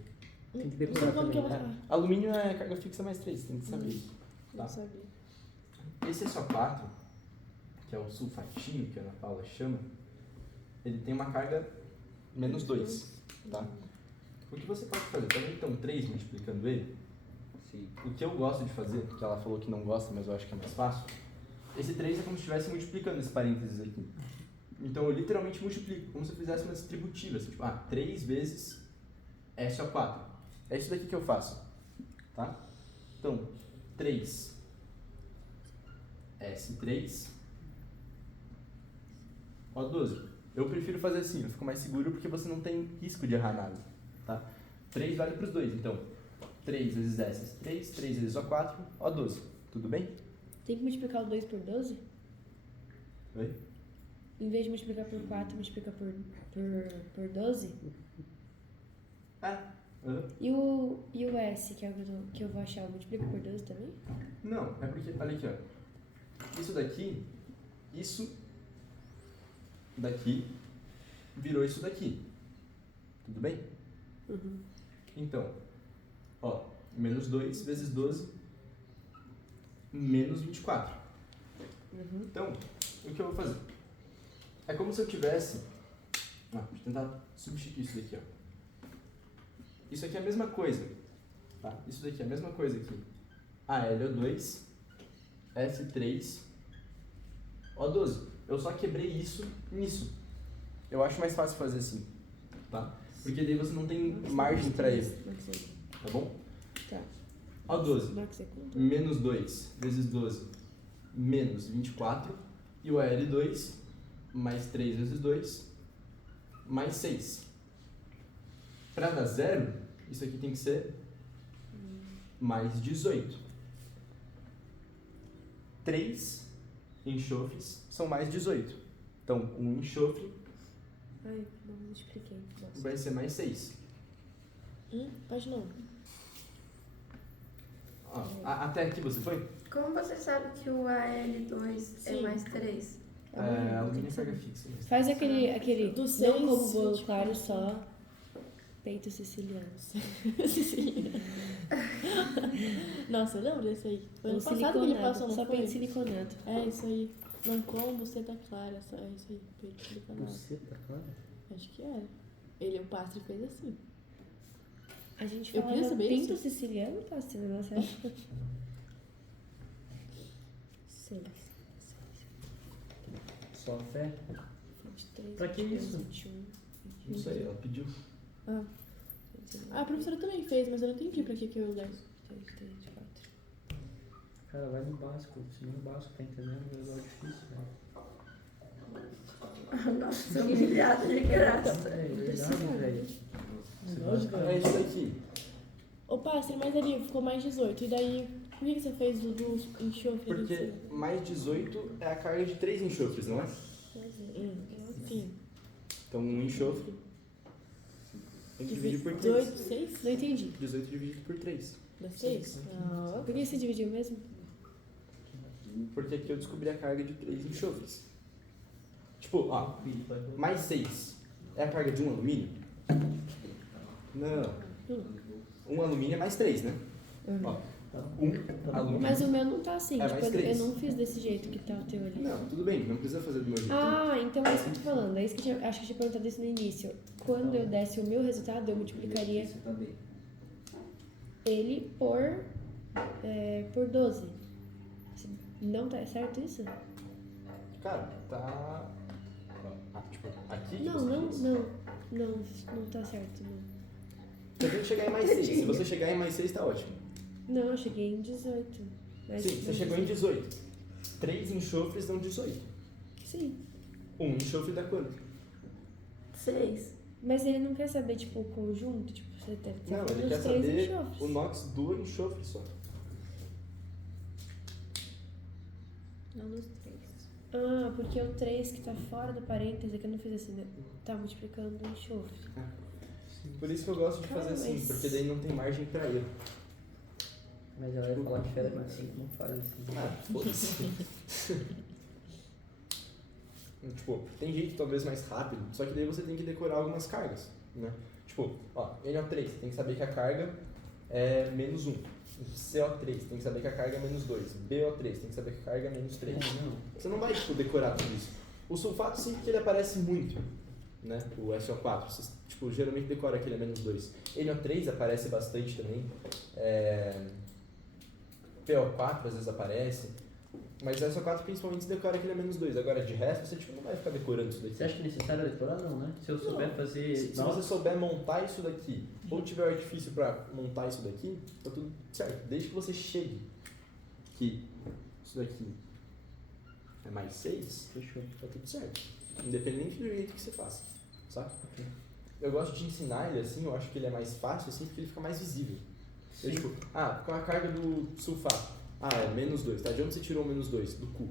Tem que decorar Então como que eu vou também, falar? Alumínio é carga fixa mais 3, tem que saber isso. Não sabia. Esse SO4, que é o sulfatinho, que a Ana Paula chama, ele tem uma carga menos 2, tá? O que você pode fazer? Pode então 3 multiplicando ele. Sim. O que eu gosto de fazer, que ela falou que não gosta, mas eu acho que é mais fácil, esse 3 é como se estivesse multiplicando esse parênteses aqui. Então eu literalmente multiplico, como se eu fizesse uma distributiva, assim, tipo, 3 vezes SO4. É isso daqui que eu faço, tá? Então, 3 S3 O12. Eu prefiro fazer assim, eu fico mais seguro porque você não tem risco de errar nada, tá? 3 vale para os dois, então 3 vezes S3, 3 vezes O4, O12. Tudo bem? Tem que multiplicar o 2 por 12? Oi? Em vez de multiplicar por 4, multiplica por 12? E o S, que é o que eu vou achar, eu multiplico por 12 também? Não, é porque, olha aqui, ó. Isso daqui virou isso daqui. Tudo bem? Uhum. Então, ó, menos 2 vezes 12, menos 24. Uhum. Então, o que eu vou fazer? É como se eu tivesse... deixa eu tentar substituir isso daqui, ó. Isso aqui é a mesma coisa, tá? Isso daqui é a mesma coisa aqui. AlO2, S3, O12. Eu só quebrei isso nisso. Eu acho mais fácil fazer assim, tá? Porque daí você não tem margem para ele, tá bom? Tá. O12, Não que você conta? menos 2 vezes 12, menos 24. E o Al2, mais 3 vezes 2, mais 6. Para dar 0, isso aqui tem que ser mais 18. 3 enxofres são mais 18. Então, um enxofre Ai, não multipliquei. Nossa. vai ser mais 6. Página 1. Ó, até aqui você foi? Como você sabe que o AL2 é Sim. mais 3? Alumínio é carga fixa. Mas... Faz aquele Do não seis, como bolo 24. claro, só peito siciliano. Siciliano. Nossa, eu lembro desse aí. Foi ano Ou passado que ele passou, não só foi? peito siliconado. É isso aí. Não como, você tá clara. É isso aí, peito siliconado. Buceta, claro. Acho que era. O Pastry fez assim. A gente Eu falava queria saber pinto isso. siciliano, tá sendo na nossa época. 6, Só fé. 23, Pra que 22, isso? 21, Não sei, ela pediu. Ah, a professora também fez, mas eu não entendi pra que eu usei. 23, 24. Cara, vai no básico. Se no básico tá entendendo, é igual difícil, velho. Nossa, sou humilhada de graça. É verdade, velho. Lógico. É isso aqui. Ô, Pastry, mas ali ficou mais 18. E daí, por que você fez do enxofre? Porque mais 18 é a carga de 3 enxofres, não é? Sim. Então um enxofre tem que dividir por 3. 18, 6? Não entendi. 18 dividido por 3. Dá 6? Ah, Por que você dividiu mesmo? Porque aqui eu descobri a carga de 3 enxofres. Tipo, ó, mais 6 é a carga de um alumínio? Não. Um alumínio é mais 3, né? Ó, um alumínio. Mas o meu não tá assim. É, tipo, mais três. eu não fiz desse jeito que tá o teu ali. Não, tudo bem, não precisa fazer do meu jeito. Ah, então é isso que eu tô falando. É isso que acho que eu tinha perguntado isso no início. Quando eu desse o meu resultado, eu multiplicaria ele por 12. Não tá certo isso? Cara, tá. Tipo, aqui. Não, você não, fez. não tá certo. Não. Você tem que chegar em mais 6. Se você chegar em mais 6, tá ótimo. Não, eu cheguei em 18. Mas Sim, você não chegou em 18. 3 enxofres dão 18. Sim. Um enxofre dá quanto? 6. Mas ele não quer saber, tipo, o conjunto? Tipo, você deve ter Não, ele os quer 3 saber enxofres. o NOx do enxofre só. Não dos 3. Ah, porque o 3 que tá fora do parêntese, que eu não fiz assim, né? Tá multiplicando o enxofre. Por isso que eu gosto de fazer Cara, assim, mas- porque daí não tem margem pra erro. Mas ela ia falar que era assim, não faz assim. Ah, foda-se. Tipo, tem jeito talvez mais rápido, só que daí você tem que decorar algumas cargas, né? Tipo, ó, NO3, você tem que saber que a carga é menos 1. CO3, tem que saber que a carga é menos 2. BO3, tem que saber que a carga é menos 3. Você não vai, tipo, decorar tudo isso. O sulfato sim que ele aparece muito, né? O SO4, você, tipo, geralmente decora que ele é menos 2. NO3 aparece bastante também. PO4 às vezes aparece. Mas o SO4 principalmente você decora que ele é menos 2. Agora, de resto, você tipo, não vai ficar decorando isso daqui. Você acha que é necessário decorar? Não, né? Se eu souber fazer. Se você souber montar isso daqui, ou tiver o artifício pra montar isso daqui, tá tudo certo. Desde que você chegue que isso daqui é mais 6, Fechou. tá tudo certo. Independente do jeito que você faça, sabe? Eu gosto de ensinar ele assim, eu acho que ele é mais fácil assim, porque ele fica mais visível. Eu, tipo, qual a carga do sulfato? É menos 2, tá? De onde você tirou o menos 2? Do cu.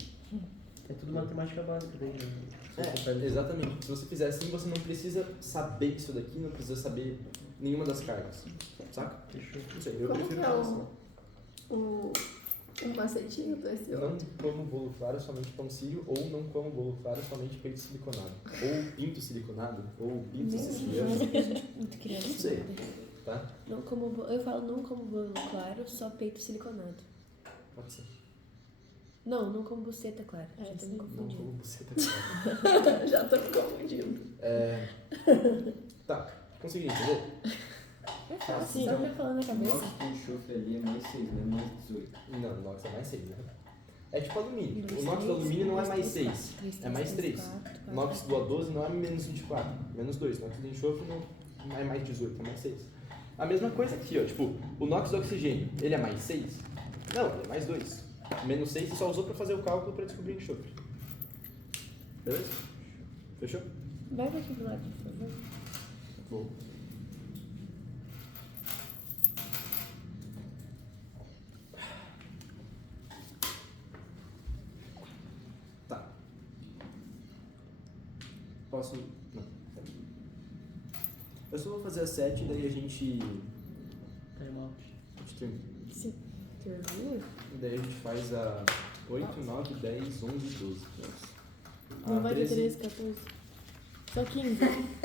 É tudo matemática básica daí, né? Exatamente. Se você fizer assim, você não precisa saber isso daqui, não precisa saber nenhuma das cargas, saca? Fechou. Não sei, eu Como prefiro que é fazer assim. o macetinho desse Não como bolo claro, somente pão sírio, ou não como bolo claro, somente peito siliconado. Ou pinto siliconado, ou pinto siciliano. Muito criança. Não sei. né? Tá? Não como eu falo não como bolo claro, só peito siliconado. Pode ser. Não como buceta, claro. É, Já tô sim. me Não confundindo. como você tá Já tô me confundindo. Tá, consegui entender? É fácil, Sim. só vai falando na O cabeça. nosso com enxofre ali é mais 6, né? Mais 18. Não, o NOx é mais 6, né? É tipo alumínio. Dois, O NOx do três, alumínio não é dois, mais três, 6, quatro, três, é mais 3. quatro, O NOx do A12 não é menos 24, menos 2. O NOx do enxofre não é mais 18, é mais 6. A mesma coisa aqui, ó. Tipo, o NOx do oxigênio, ele é mais 6? Não, ele é mais 2. Menos 6 você só usou pra fazer o cálculo pra descobrir o enxofre. Beleza? Fechou? Vai pra aqui do lado, por favor. Vou. Tá. Posso. Não. Eu só vou fazer a 7 e daí a gente Time out. termina. Sim. Termina? E daí a gente faz a 8, 9, 10, 11 e 12. Não Ah, vai ter 13. 13, 14. Só 15.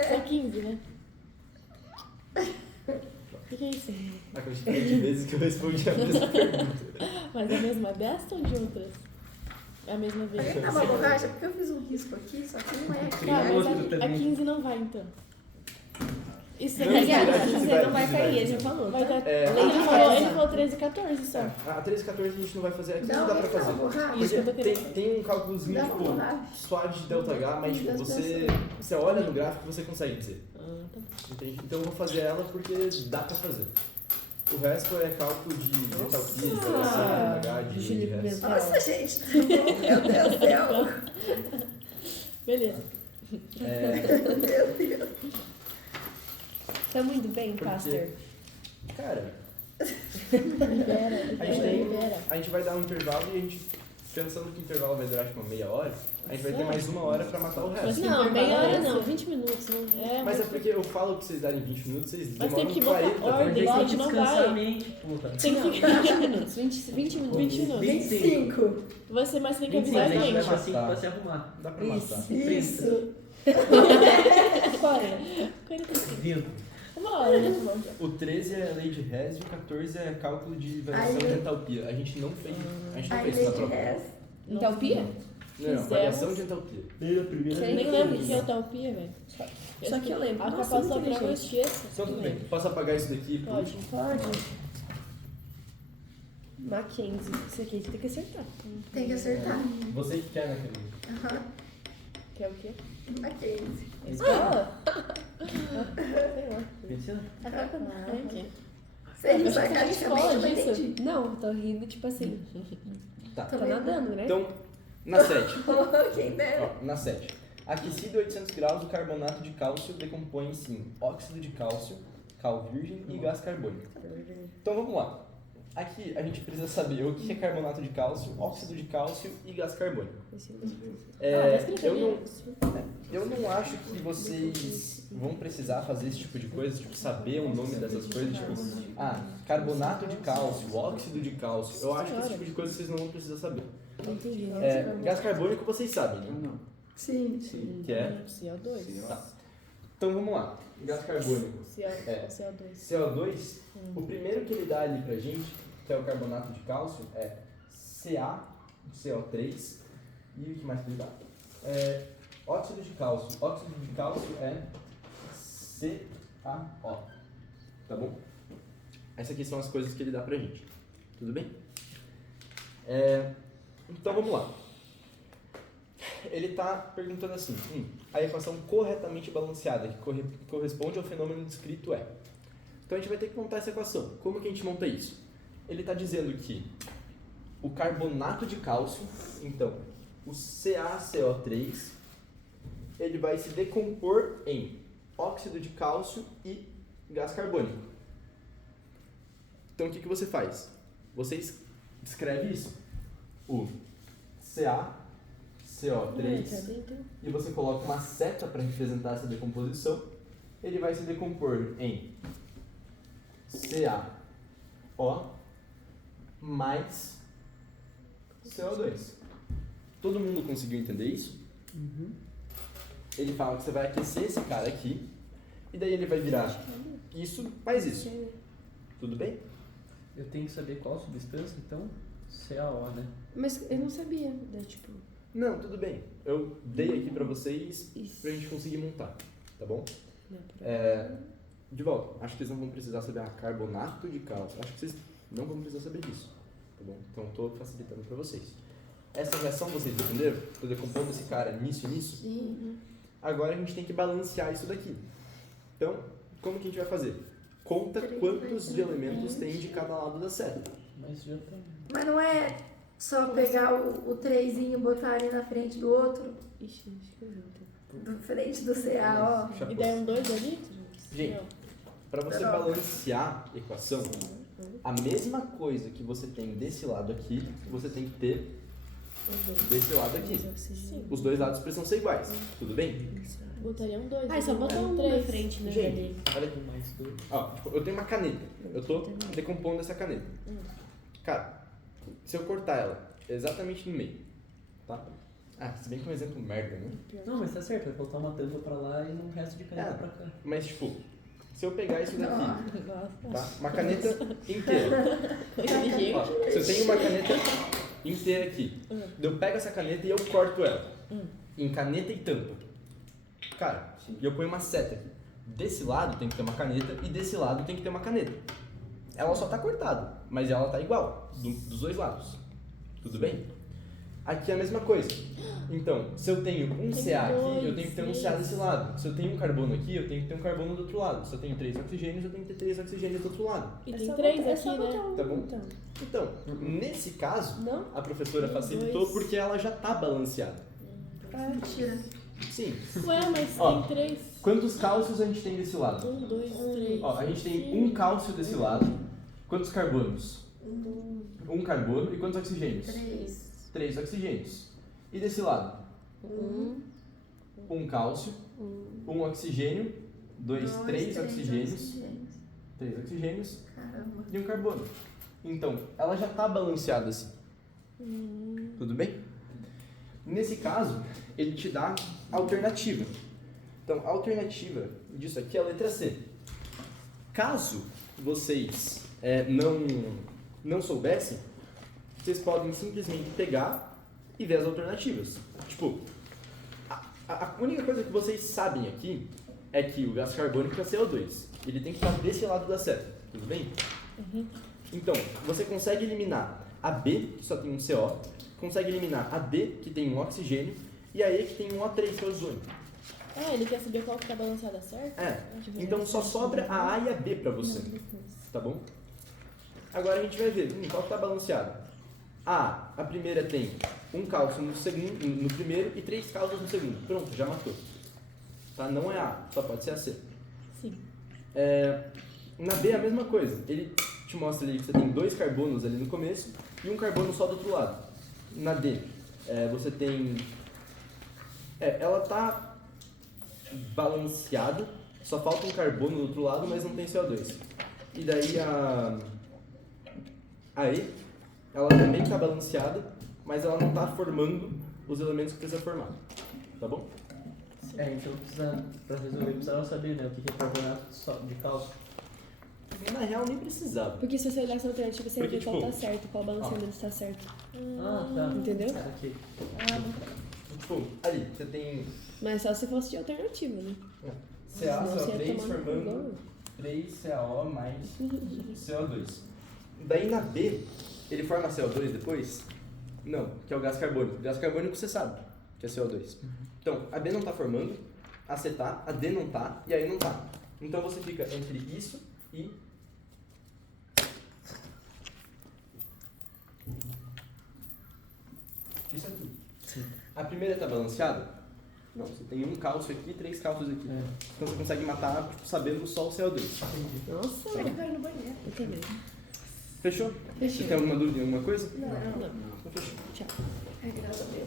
Só 15, né? O que é isso? A quantidade de vezes que eu respondi a mesma pergunta. Mas a mesma desta ou de outras? É a mesma vez. Alguém tá uma borracha? Porque eu fiz um risco aqui, só que não é aqui. Tá, mas outro a também. 15 não vai então. Isso Não, é Obrigada, vai, você vai, não vai vai. cair, ele já falou, Vai tá? dar. É, Ele falou 13 e 14 só. A 13 e 14 a gente não vai fazer aqui, não Não, dá pra então, fazer. borracha. Isso que eu tô Porque querendo. tem um cálculozinho, Dá tipo, uma borracha. suave de ΔH, mas tipo, Das você olha no gráfico e você consegue dizer. Ah, tá bom. Entende? Então eu vou fazer ela porque dá pra fazer. O resto é cálculo de entalpia, de variação, ΔH, de Júlio resto. Pimentel. Nossa, gente, tudo bom? Meu Deus do céu. Beleza. É, Meu Deus. Tamo indo bem, Porque- Pastor? cara, Libera, a gente, tem, libera. a gente vai dar um intervalo e a gente, pensando que o intervalo vai durar tipo uma meia hora, a gente vai ter mais uma hora pra matar o Mas resto. tem Não, que meia preparar hora isso. não, 20 minutos. Não... É, Mas é porque eu falo pra vocês darem 20 minutos, vocês Mas demoram tem que botar 40 pra ordem, gente. Lorde, Tem que não descansar vai. a mente, porra. Tem Não, que 20 minutos, 20 minutos. 20 minutos. 25. Você, mas tem que 25 avisar a minutos gente. leva 5 pra se arrumar. Dá pra matar. Isso. 40. 45. 20. Uma hora, né? Tá bom, já. O 13 é lei de Hess e o 14 é cálculo de variação Ai, de eu- entalpia. A gente não fez, a gente não Ai, fez isso na Lady prova. Hess. Entalpia? Não, Fizemos. variação de entalpia. Eu nem lembro o que é utalpia, velho. Só que eu lembro. A Nossa, capacidade muito pra não inteligente. esqueça. Então tudo bem, posso apagar isso daqui por Pode. último? Pode. Mackenzie. Isso aqui a gente tem que acertar. Tem que acertar. Você que quer, né, Camila? Aham. Que é o quê? Mackenzie. Escola? Sei lá. Medicina? Ok. Você riu Escola sarcasticamente, eu não disso? entendi. Não, tô rindo, tipo assim. Tá. Tá nadando, né? Então, na 7. Quem dera. Ó, na 7. Aquecido a 800 graus, o carbonato de cálcio decompõe-se em óxido de cálcio, cal virgem e gás carbônico. Então vamos lá. Aqui a gente precisa saber o que é carbonato de cálcio, óxido de cálcio e gás carbônico. É, eu não acho que vocês vão precisar fazer esse tipo de coisa, tipo, saber o nome dessas coisas, tipo, carbonato de cálcio, óxido de cálcio. Eu acho que esse tipo de coisa vocês não vão precisar saber. Entendi. Gás carbônico vocês sabem, né? Não. Sim. Que é? CO2. Tá. Então vamos lá. Gás carbônico. CO2. CO2, o primeiro que ele dá ali pra gente, que é o carbonato de cálcio, é CO3. E o que mais que ele dá? Óxido de cálcio. Óxido de cálcio é CaO. Tá bom? Essas aqui são as coisas que ele dá pra gente. Tudo bem? Então vamos lá. Ele está perguntando assim, a equação corretamente balanceada, que corresponde ao fenômeno descrito é. Então a gente vai ter que montar essa equação. Como que a gente monta isso? Ele está dizendo que o carbonato de cálcio, então, o CaCO3, ele vai se decompor em óxido de cálcio e gás carbônico. Então o que você faz? Você escreve isso. O CaCO3 e você coloca uma seta para representar essa decomposição. Ele vai se decompor em CaO mais CO2. Todo mundo conseguiu entender isso? Uhum. Ele fala que você vai aquecer esse cara aqui e daí ele vai virar isso mais isso. Tudo bem? Eu tenho que saber qual substância, então? CaO, né? Mas eu não sabia, né? Tipo, Não, tudo bem. Eu dei aqui pra vocês isso. pra gente conseguir montar, tá bom? Não, De volta, acho que vocês não vão precisar saber carbonato de cálcio. Acho que vocês não vão precisar saber disso, tá bom? Então estou facilitando pra vocês. Essa reação vocês entenderam? Estou decompondo esse cara nisso e nisso. Sim. Agora a gente tem que balancear isso daqui. Então, como que a gente vai fazer? Conta quantos de elementos tem de cada lado da seta. Mas já tá. Mas não é só pegar o 3 e botar ali na frente do outro, Ixi, acho que eu vi, então. do frente do CaO. Já E pôs. daí um 2 ali? Gente, Não. para você balancear a equação, a mesma coisa que você tem desse lado aqui, você tem que ter desse lado aqui. Sim. Os dois lados precisam ser iguais, tudo bem? Botaria um 2. Ah, só botar um na frente, né? Gente, ali. olha aqui. Mais dois. Ó, tipo, eu tenho uma caneta, eu tô decompondo essa caneta. Cara, se eu cortar ela exatamente no meio, tá? Ah, se bem que é um exemplo merda, né? Não, mas tá certo, vai botar uma tampa pra lá e um resto de caneta pra cá. Mas, tipo, se eu pegar isso daqui, Nossa. tá? Uma caneta inteira. Ó, se eu tenho uma caneta inteira aqui, eu pego essa caneta e eu corto ela em caneta e tampa. Cara, e eu ponho uma seta aqui. Desse lado tem que ter uma caneta e desse lado tem que ter uma caneta. Ela só tá cortada, mas ela tá igual, dos dois lados. Tudo bem? Aqui é a mesma coisa. Então, se eu tenho um CA aqui, eu tenho que ter um CA desse lado. Se eu tenho um carbono aqui, eu tenho que ter um carbono do outro lado. Se eu tenho 3 oxigênios, eu tenho que ter 3 oxigênios do outro lado. E tem 3 aqui, né? Tá bom? Então, nesse caso, Não? a professora facilitou dois. porque ela já tá balanceada. Ah, mentira. Sim. Ué, mas Ó. tem 3. Quantos cálcios a gente tem desse lado? 1, 2, 3. Ó, a gente tem um cálcio desse lado. Quantos carbonos? Um carbono. E quantos oxigênios? 3 oxigênios. E desse lado? Um cálcio, um oxigênio, 3 oxigênios, 3 oxigênios Caramba. e um carbono. Então, ela já está balanceada assim. Tudo bem? Nesse caso, ele te dá alternativa. Então, a alternativa disso aqui é a letra C. Caso vocês não soubessem, vocês podem simplesmente pegar e ver as alternativas. Tipo, a única coisa que vocês sabem aqui é que o gás carbônico é CO2. Ele tem que estar desse lado da seta, tudo bem? Então, você consegue eliminar a B, que só tem um CO, consegue eliminar a D, que tem um oxigênio, e a E, que tem um O3, que é o ozônio. Ah, ele quer saber qual que tá balanceada certo? É, então só sobra a A e a B pra você, tá bom? Agora a gente vai ver qual que tá balanceado. A primeira tem um cálcio no primeiro e 3 cálcios no segundo. Pronto, já matou. Tá? Não é A, só pode ser a C. Sim. Na B é a mesma coisa. Ele te mostra ali que você tem 2 carbonos ali no começo e um carbono só do outro lado. Na D, você tem... ela tá balanceada, só falta um carbono do outro lado, mas não tem CO2. E daí a E, ela também está balanceada, mas ela não está formando os elementos que precisa formar. Tá bom? Então pra resolver precisava saber, né, o que é carbonato de cálcio. Na real, nem precisava. Porque se você olhar essa alternativa, você vai Porque, ver qual tipo, tá certo, qual balanceamento está certo. Ah, tá. Entendeu? Ok. Tipo, ali, você tem Mas só se fosse de alternativa, né? CA, Senão você ia CO3 tomar no formando cu. 3 CaO mais CO2. Daí na B, ele forma CO2 depois? Não, que é o gás carbônico. O gás carbônico você sabe que é CO2. Então, a B não está formando, a C tá, a D não tá e a E não tá. Então você fica entre isso e... isso aqui. Sim. A primeira está balanceada? Não, você tem um cálcio aqui e 3 cálcios aqui. Então você consegue matar tipo, sabendo só o CO2. Nossa, Ele vai no banheiro. eu também. Fechou? Fechou. Você tem alguma dúvida em alguma coisa? Não. Então fechou. Tchau. Ai, graças a Deus.